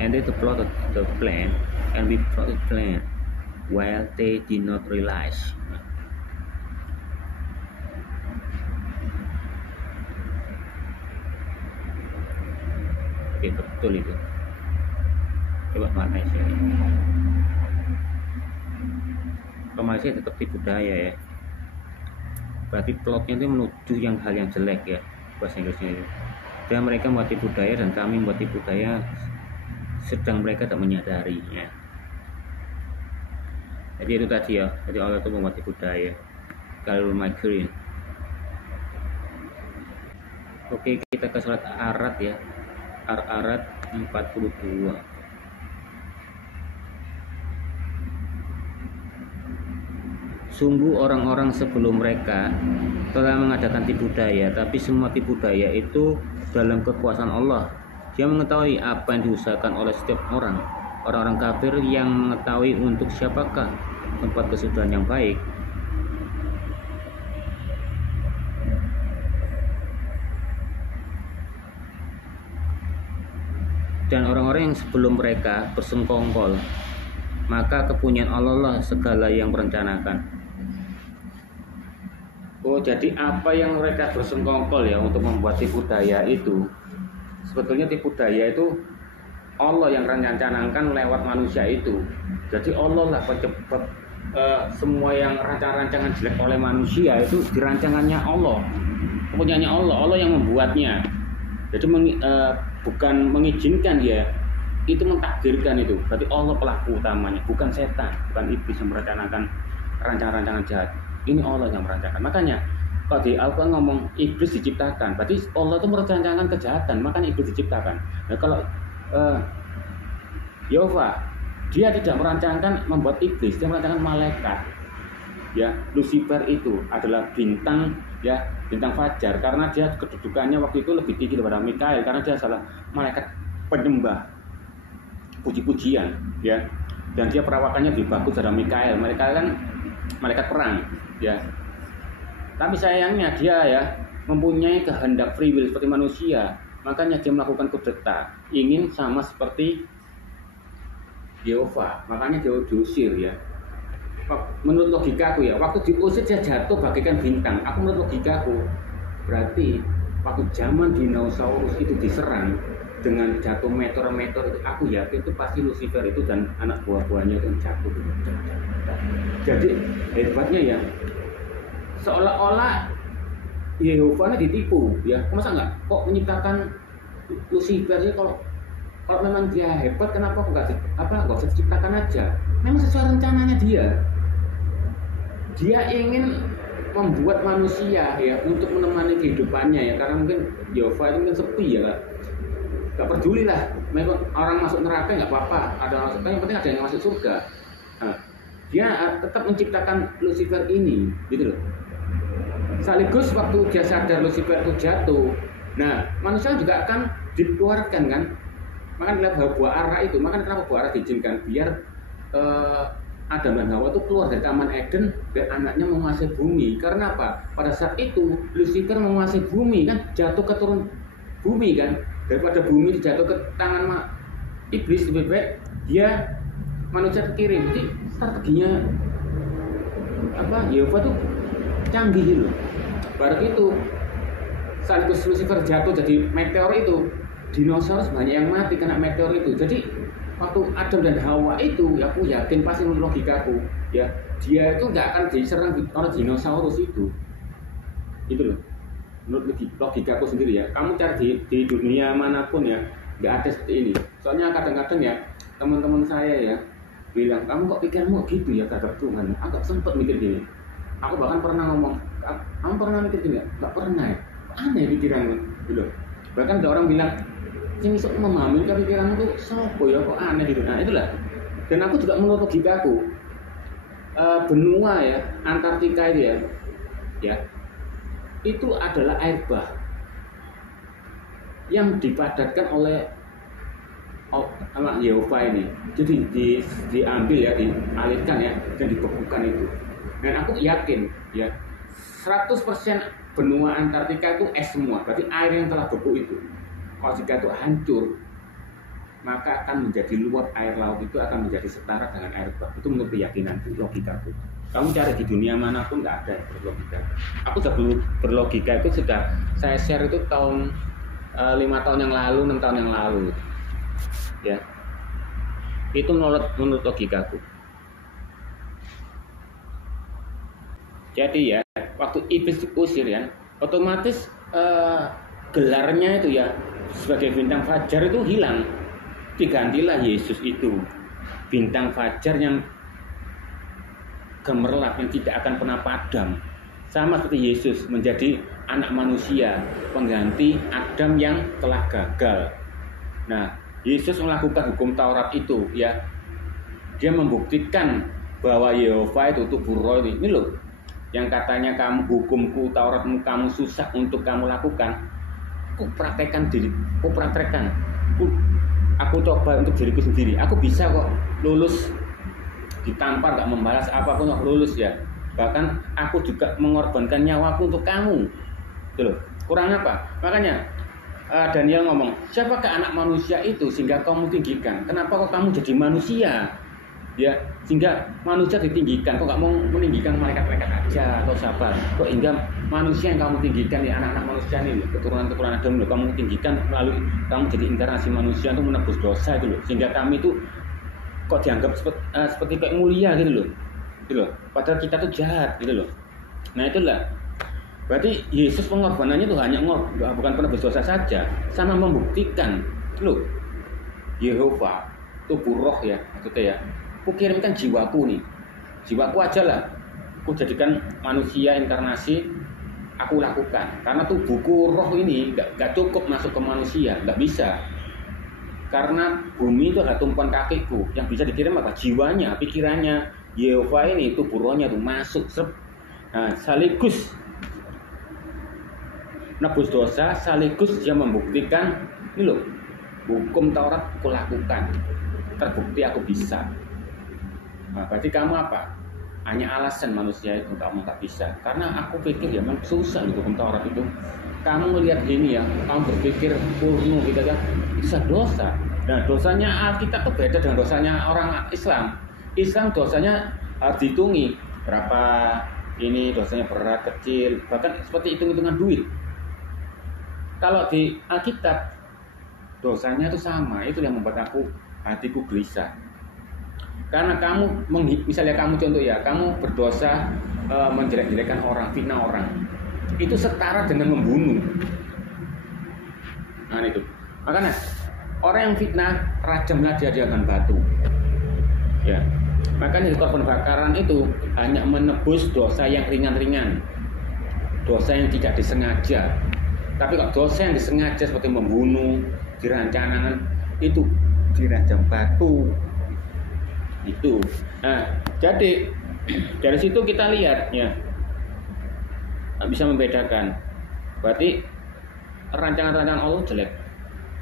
And they plotted the plan, and we plotted plan while they did not realize. Oke, betul itu. Coba Malaysia. Kalau Malaysia tetap tipu daya ya. Berarti plotnya itu menuju hal yang jelek ya, bahasa Inggrisnya itu. Dan mereka membuat tipu daya dan kami membuat tipu daya, sedang mereka tak menyadarinya. Jadi itu tadi ya, jadi Allah itu membuat tipu daya. Kalau migraine. Oke, kita ke surat Ar-Ra'd ya. Ar-Ra'd 42. Sungguh orang-orang sebelum mereka telah mengadakan tipu daya, tapi semua tipu daya itu dalam kekuasaan Allah. Dia mengetahui apa yang diusahakan oleh setiap orang. Orang-orang kafir yang mengetahui untuk siapakah tempat kesudahan yang baik. dan orang-orang yang sebelum mereka bersengkongkol, maka kepunyaan Allah lah segala yang merencanakan. Oh, jadi apa yang mereka bersengkongkol ya untuk membuat tipu daya itu, sebetulnya tipu daya itu Allah yang merencanakan lewat manusia itu. Jadi Allah lah penyebab semua yang rancangan-rancangan jelek oleh manusia itu dirancangannya Allah, kepunyaannya Allah, Allah yang membuatnya. Jadi bukan mengizinkan ya, itu mentakdirkan itu. Berarti Allah pelaku utamanya, bukan setan, bukan iblis yang merencanakan rancangan-rancangan jahat. Ini Allah yang merancangkan. Makanya kalau di Al-Quran ngomong iblis diciptakan, berarti Allah itu merencanakan kejahatan, makanya iblis diciptakan. Nah kalau Yehova, dia tidak merancangkan membuat iblis, dia merancangkan malaikat. Ya, Lucifer itu adalah bintang, ya, bintang fajar, karena dia kedudukannya waktu itu lebih tinggi daripada Mikael, karena dia adalah malaikat penyembah puji-pujian, ya, dan dia perawakannya lebih bagus dari Mikael. Mikael kan malaikat perang, ya. Tapi sayangnya dia ya mempunyai kehendak free will seperti manusia, makanya dia melakukan kudeta, ingin sama seperti Yehova, makanya dia diusir ya. Menurut logikaku ya, waktu diusir dia jatuh bagaikan bintang. Aku menurut logikaku, berarti waktu zaman dinosaurus itu diserang dengan jatuh meteor-meteor itu, aku yakin itu pasti Lucifer itu dan anak buah-buahnya itu jatuh. Jadi hebatnya ya, seolah-olah Yehova ditipu ya. Masa enggak kok menciptakan Lucifer sih? Kalau memang dia hebat, kenapa enggak usah diciptakan aja? Memang sesuai rencananya dia. Dia ingin membuat manusia ya untuk menemani kehidupannya ya, karena mungkin Yehova itu mungkin sepi ya, nggak peduli lah. Memang orang masuk neraka nggak apa-apa, ada orang masuk, yang penting ada yang masuk surga. Nah, dia tetap menciptakan Lucifer ini, gitu loh. Sekaligus waktu dia sadar Lucifer itu jatuh, nah manusia juga akan dikeluarkan kan. Makanya lihat buah ara itu, makanya kenapa buah ara diizinkan biar Adam dan Hawa itu keluar dari Taman Eden dan anaknya menguasai bumi. Karena apa? Pada saat itu Lucifer menguasai bumi kan, jatuh ke turun bumi kan, daripada bumi jatuh ke tangan iblis, lebih baik dia manusia terkirim. Jadi strateginya Yehova tuh canggih loh. Baru itu sekaligus Lucifer jatuh jadi meteor itu, dinosaurus banyak yang mati kena meteor itu. Jadi waktu Adam dan Hawa itu, ya aku yakin pasti menurut logikaku ya, dia itu nggak akan diserang oleh dinosaurus itu, gitu loh. Menurut logikaku sendiri ya. Kamu cari di dunia manapun ya, nggak ada seperti ini. Soalnya kadang-kadang ya teman-teman saya ya bilang, kamu kok pikirmu gitu ya terhadap Tuhan. Agak sempet mikir gini. Aku bahkan pernah ngomong, kamu pernah mikir gini? Nggak pernah ya. Aneh pikiranmu, gitu loh. Bahkan ada orang bilang, yang bisa memahami pikiranmu tuh sopo ya, kok aneh gitu. Nah itulah. Dan aku juga menurut logikaku, benua ya, Antartika itu ya, itu adalah air bah yang dipadatkan oleh Yehova ini. Jadi diambil ya, dialirkan ya, dan dibekukan itu. Dan aku yakin ya, 100% benua Antartika itu es semua. Berarti air yang telah beku itu, kalau jika itu hancur, maka akan menjadi luap air laut itu akan menjadi setara dengan air bah. Itu menurut keyakinan, logikaku. Kamu cari di dunia manapun nggak ada yang berlogika. Aku sudah berlogika itu sudah saya share itu tahun 5 tahun yang lalu, 6 tahun yang lalu, ya. Itu menurut logikaku. Jadi ya, waktu iblis diusir ya, otomatis gelarnya itu ya sebagai bintang fajar itu hilang. Digantilah Yesus itu, bintang fajar yang gemerlap, yang tidak akan pernah padam. Sama seperti Yesus menjadi anak manusia, pengganti Adam yang telah gagal. Nah, Yesus melakukan hukum Taurat itu ya. Dia membuktikan bahwa Yehova itu tubuh roh ini loh. Yang katanya kamu hukumku, Tauratmu kamu susah untuk kamu lakukan. Aku praktekkan diri, aku coba untuk diriku sendiri. Aku bisa kok lulus, ditampar gak membalas apapun kok lulus ya. Bahkan aku juga mengorbankan nyawaku untuk kamu. Gitu loh. Kurang apa? Makanya Daniel ngomong, siapakah anak manusia itu sehingga kamu tinggikan? Kenapa kok kamu jadi manusia? Ya, sehingga manusia ditinggikan. Kok nggak mau meninggikan malaikat-malaikat aja atau siapa? Kok hingga manusia yang kamu tinggikan, ya anak-anak manusia ini, keturunan-keturunan Adam, kamu tinggikan melalui kamu jadi inkarnasi manusia untuk menebus dosa itu loh. Sehingga kami itu kok dianggap seperti kayak mulia gitu loh. Padahal kita tuh jahat gitu loh. Nah itulah. Berarti Yesus pengorbanannya itu hanya bukan penebus dosa saja, sama membuktikan loh. Yehova, tubuh roh ya, maksudnya ya. Aku kirimkan jiwaku nih, jiwaku aja lah. Aku jadikan manusia inkarnasi, aku lakukan. Karena tubuhku roh ini nggak cukup masuk ke manusia, nggak bisa. Karena bumi itu ada tumpuan kakiku, yang bisa dikirim apa? Jiwanya, pikirannya. Yehova ini tubuh rohnya tuh masuk. Nah, sekaligus nebus dosa, sekaligus dia membuktikan ini loh, hukum Taurat aku lakukan, terbukti aku bisa. Nah, berarti kamu apa? Hanya alasan manusia itu kamu tak bisa. Karena aku pikir ya memang susah loh hukum Taurat itu. Kamu melihat ini ya, kamu berpikir porno gitu kan, itu dosa. Nah dosanya Alkitab tuh beda dengan dosanya orang Islam. Islam dosanya harus dihitungi berapa ini dosanya berat, kecil, bahkan seperti hitung-hitungan duit. Kalau di Alkitab dosanya itu sama, itu yang membuat hatiku gelisah. Karena kamu, misalnya kamu contoh ya, kamu berdosa menjelek-jelekan orang, fitnah orang, itu setara dengan membunuh. Nah itu, makanya orang yang fitnah rajamlah dia dengan batu. Ya, makanya korban bakaran itu hanya menebus dosa yang ringan-ringan, dosa yang tidak disengaja. Tapi kalau dosa yang disengaja seperti membunuh, direncanakan, itu dirajam batu. Itu. Nah, jadi dari situ kita lihat ya, bisa membedakan. Berarti rancangan-rancangan Allah jelek,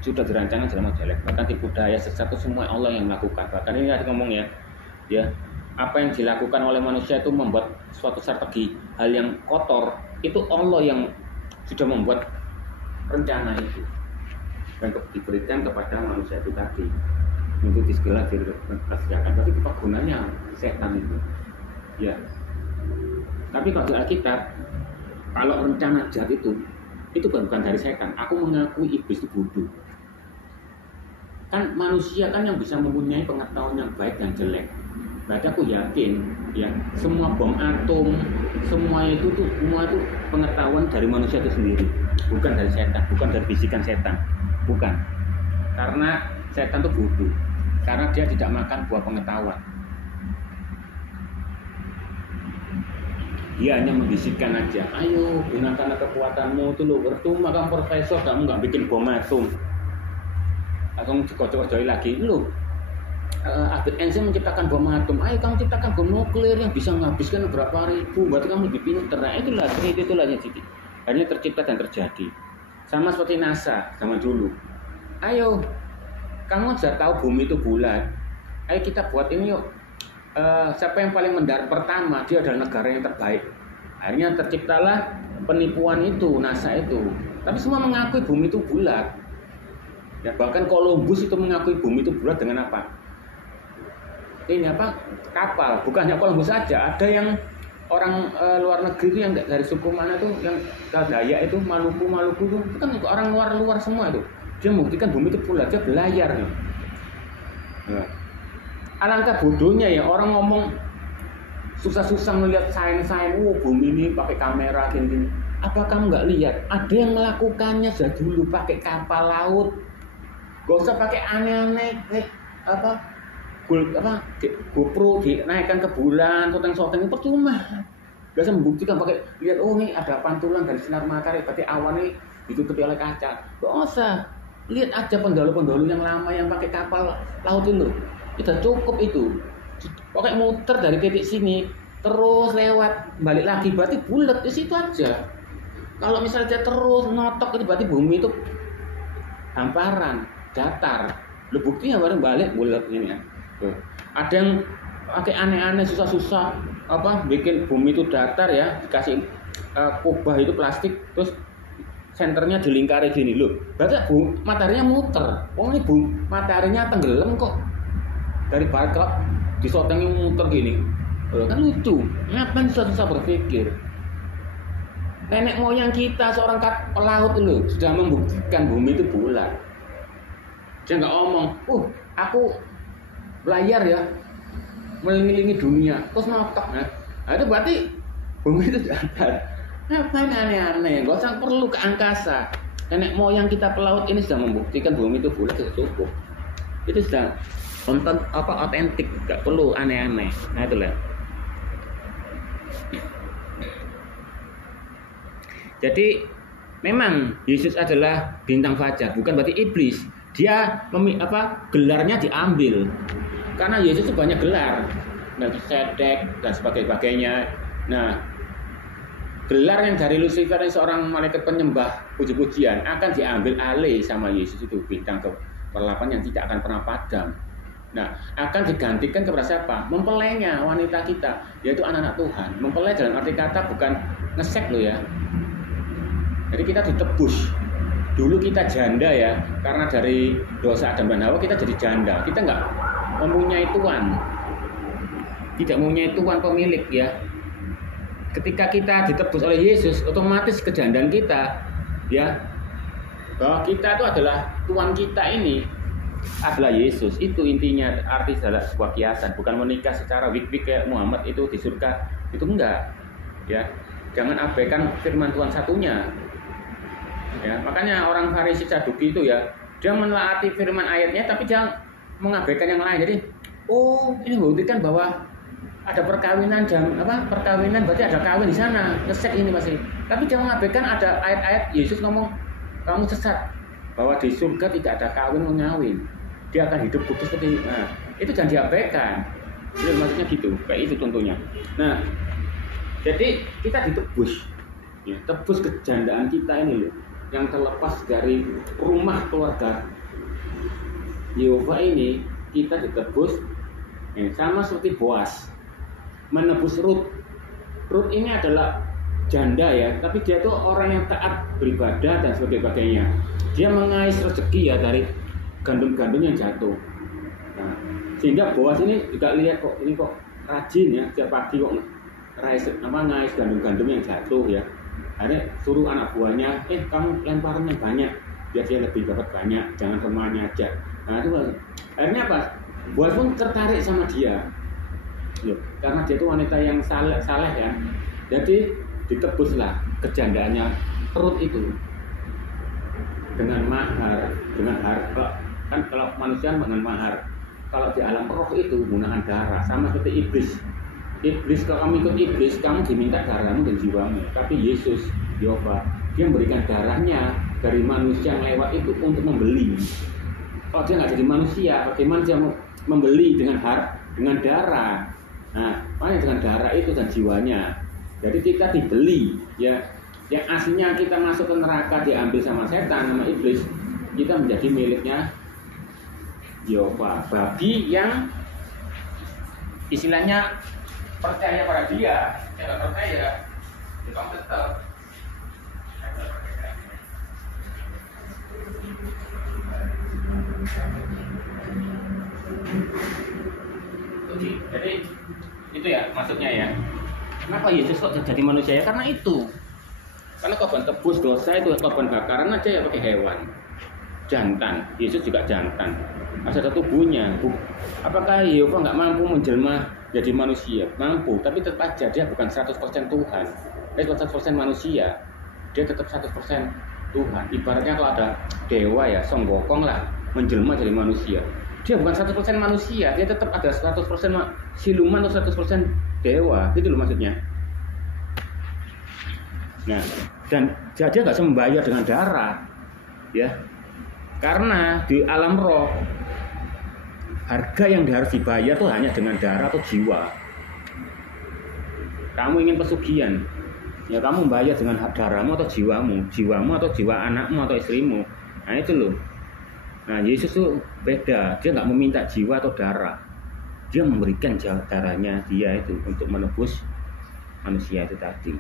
sudah dirancangkan jelek. Bahkan tipu daya sesat itu semua Allah yang melakukan. Bahkan ini ada ngomong ya, apa yang dilakukan oleh manusia itu membuat suatu strategi hal yang kotor, itu Allah yang sudah membuat rencana itu dan diberikan kepada manusia itu tadi untuk disegala dikerjakan. Tapi apa gunanya setan itu? Ya. Tapi kalau di Alkitab, kalau rencana jahat itu bukan dari setan. Aku mengakui iblis itu bodoh. Kan manusia kan yang bisa mempunyai pengetahuan yang baik dan jelek. Berarti aku yakin ya, semua bom atom, semua itu pengetahuan dari manusia itu sendiri, bukan dari setan, bukan dari bisikan setan, bukan. Karena setan itu bodoh, karena dia tidak makan buah pengetahuan. Dia hanya membisikkan aja, ayo gunakan kekuatanmu itu loh, percuma kamu profesor, kamu nggak bikin bom atom. Langsung dikocok-kocoki lagi, loh. Albert Einstein menciptakan bom atom, ayo kamu ciptakan bom nuklir yang bisa menghabiskan berapa ribu, berarti kamu lebih pintar. Nah itulah yang jadi akhirnya tercipta dan terjadi. Sama seperti NASA zaman dulu, ayo kamu sudah tahu bumi itu bulat, ayo kita buat ini yuk. Siapa yang paling mendarat pertama, dia adalah negara yang terbaik. Akhirnya terciptalah penipuan itu, NASA itu. Tapi semua mengakui bumi itu bulat. Ya, bahkan Columbus itu mengakui bumi itu bulat dengan apa? Ini apa? Kapal. Bukannya Columbus saja, ada yang orang luar negeri itu yang dari suku mana tuh, yang Dayak itu, Maluku itu kan orang luar semua itu. Dia membuktikan bumi itu bulat, dia berlayar. Nah, alangkah bodohnya ya orang ngomong susah-susah melihat sains, bumi ini pakai kamera gini. Apa kamu nggak lihat? Ada yang melakukannya sudah dulu pakai kapal laut. Gak usah pakai aneh-aneh GoPro dinaikkan ke bulan, shooting itu percuma. Gak usah membuktikan pakai lihat, oh ini ada pantulan dari sinar matahari, berarti awan ini ditutupi oleh kaca. Gak usah, lihat aja pendahulu yang lama yang pakai kapal laut itu, itu cukup itu. Pakai muter dari titik sini terus lewat balik lagi, berarti bulat di situ aja. Kalau misalnya dia terus notok itu berarti bumi itu hamparan, datar. Lu buktinya baru balik bulat ini ya. Tuh. Ada yang pakai aneh-aneh susah-susah bikin bumi itu datar ya, dikasih kubah itu plastik terus senternya dilingkari gini loh. Berarti mataharinya muter. Ini mataharinya tenggelam kok. Dari barat ke disotengnya muter gini. Kan lucu. Ngapain susah berpikir? Nenek moyang kita seorang pelaut loh sudah membuktikan bumi itu bulat. Dia nggak omong, aku belayar ya, melilingi dunia, terus notok. Nah, itu berarti bumi itu datar. Ngapain aneh-aneh? Gak usah perlu ke angkasa. Nenek moyang kita pelaut ini sudah membuktikan bumi itu bulat, sudah cukup. Itu sudah otentik, gak perlu aneh-aneh. Nah itulah. Jadi memang Yesus adalah bintang fajar, bukan berarti iblis. Dia gelarnya diambil. Karena Yesus itu banyak gelar, Melkisedek dan sebagainya. Nah, gelar yang dari Lucifer yang seorang malaikat penyembah puji-pujian akan diambil alih sama Yesus itu, bintang ke-8 yang tidak akan pernah padam. Nah, akan digantikan kepada siapa? Mempelainya, wanita kita, yaitu anak-anak Tuhan. Mempelai dalam arti kata bukan ngesek loh ya. Jadi kita ditebus. Dulu kita janda ya, karena dari dosa Adam dan Hawa kita jadi janda. Kita nggak mempunyai tuan, tidak mempunyai tuan pemilik ya. Ketika kita ditebus oleh Yesus, otomatis kejandaan kita ya, bahwa kita itu adalah tuan kita ini adalah Yesus. Itu intinya, arti adalah sebuah kiasan, bukan menikah secara wik-wik kayak Muhammad itu di surga. Itu enggak ya. Jangan abaikan firman Tuhan satunya. Ya, makanya orang Farisi Saduki itu ya, dia menaati firman ayatnya tapi jangan mengabaikan yang lain. Jadi, ini membuktikan bahwa ada perkawinan perkawinan berarti ada kawin di sana. Ngesek ini masih. Tapi jangan mengabaikan ada ayat-ayat Yesus ngomong kamu sesat bahwa di surga tidak ada kawin mengawin. Dia akan hidup kudus seperti itu jangan diabaikan. Jadi maksudnya gitu. Kayak itu contohnya. Nah, jadi kita ditebus. Ya, tebus kejandaan kita ini loh, yang terlepas dari rumah keluarga Yehova ini, kita ditebus sama seperti Boas menebus Rut. Rut ini adalah janda ya, tapi dia itu orang yang taat beribadah dan sebagainya. Dia mengais rezeki ya dari gandum-gandum yang jatuh. Nah, sehingga Boas ini juga lihat kok ini kok rajin ya, setiap pagi kok ngais gandum-gandum yang jatuh ya. Akhirnya suruh anak buahnya, kamu lemparin yang banyak biar dia lebih dapat banyak, jangan semuanya aja. Nah itu akhirnya apa? Boas pun tertarik sama dia, loh, karena dia itu wanita yang saleh ya. Jadi ditebuslah kejandaannya Rut itu dengan mahar, dengan harta. Kan kalau manusia dengan mahar, kalau di alam roh itu menggunakan darah, sama seperti iblis. Iblis, kalau kamu ikut iblis, kamu diminta darahmu dan jiwamu. Tapi Yesus, Yehova, dia memberikan darahnya dari manusia yang lewat itu untuk membeli. Kalau dia nggak jadi manusia, bagaimana dia membeli dengan darah? Nah, makanya dengan darah itu dan jiwanya. Jadi kita dibeli, ya. Yang aslinya kita masuk ke neraka diambil sama setan, sama iblis, kita menjadi miliknya Yehova. Bagi yang istilahnya percaya pada dia, tidak percaya, kita tetap. Jadi itu ya maksudnya ya. Kenapa Yesus kok jadi manusia ya? Karena itu. Karena korban tebus dosa itu korban bakaran aja ya pakai hewan. Jantan, Yesus juga jantan. Ada tubuhnya. Apakah Yehova nggak mampu menjelma jadi manusia? Mampu, tapi tetap aja dia bukan 100% Tuhan. Dia 100% manusia. Dia tetap 100% Tuhan. Ibaratnya kalau ada dewa ya, Song Gokong lah, menjelma jadi manusia. Dia bukan 100% manusia, dia tetap ada 100% siluman atau 100% dewa. Itu loh maksudnya. Nah, dan dia nggak bisa membayar dengan darah, ya, karena di alam roh harga yang harus dibayar tuh hanya dengan darah atau jiwa. Kamu ingin pesugihan, ya kamu membayar dengan darahmu atau jiwamu atau jiwa anakmu atau istrimu. Nah itu loh. Nah Yesus tuh beda, dia nggak meminta jiwa atau darah, dia memberikan darahnya dia itu untuk menebus manusia itu tadi.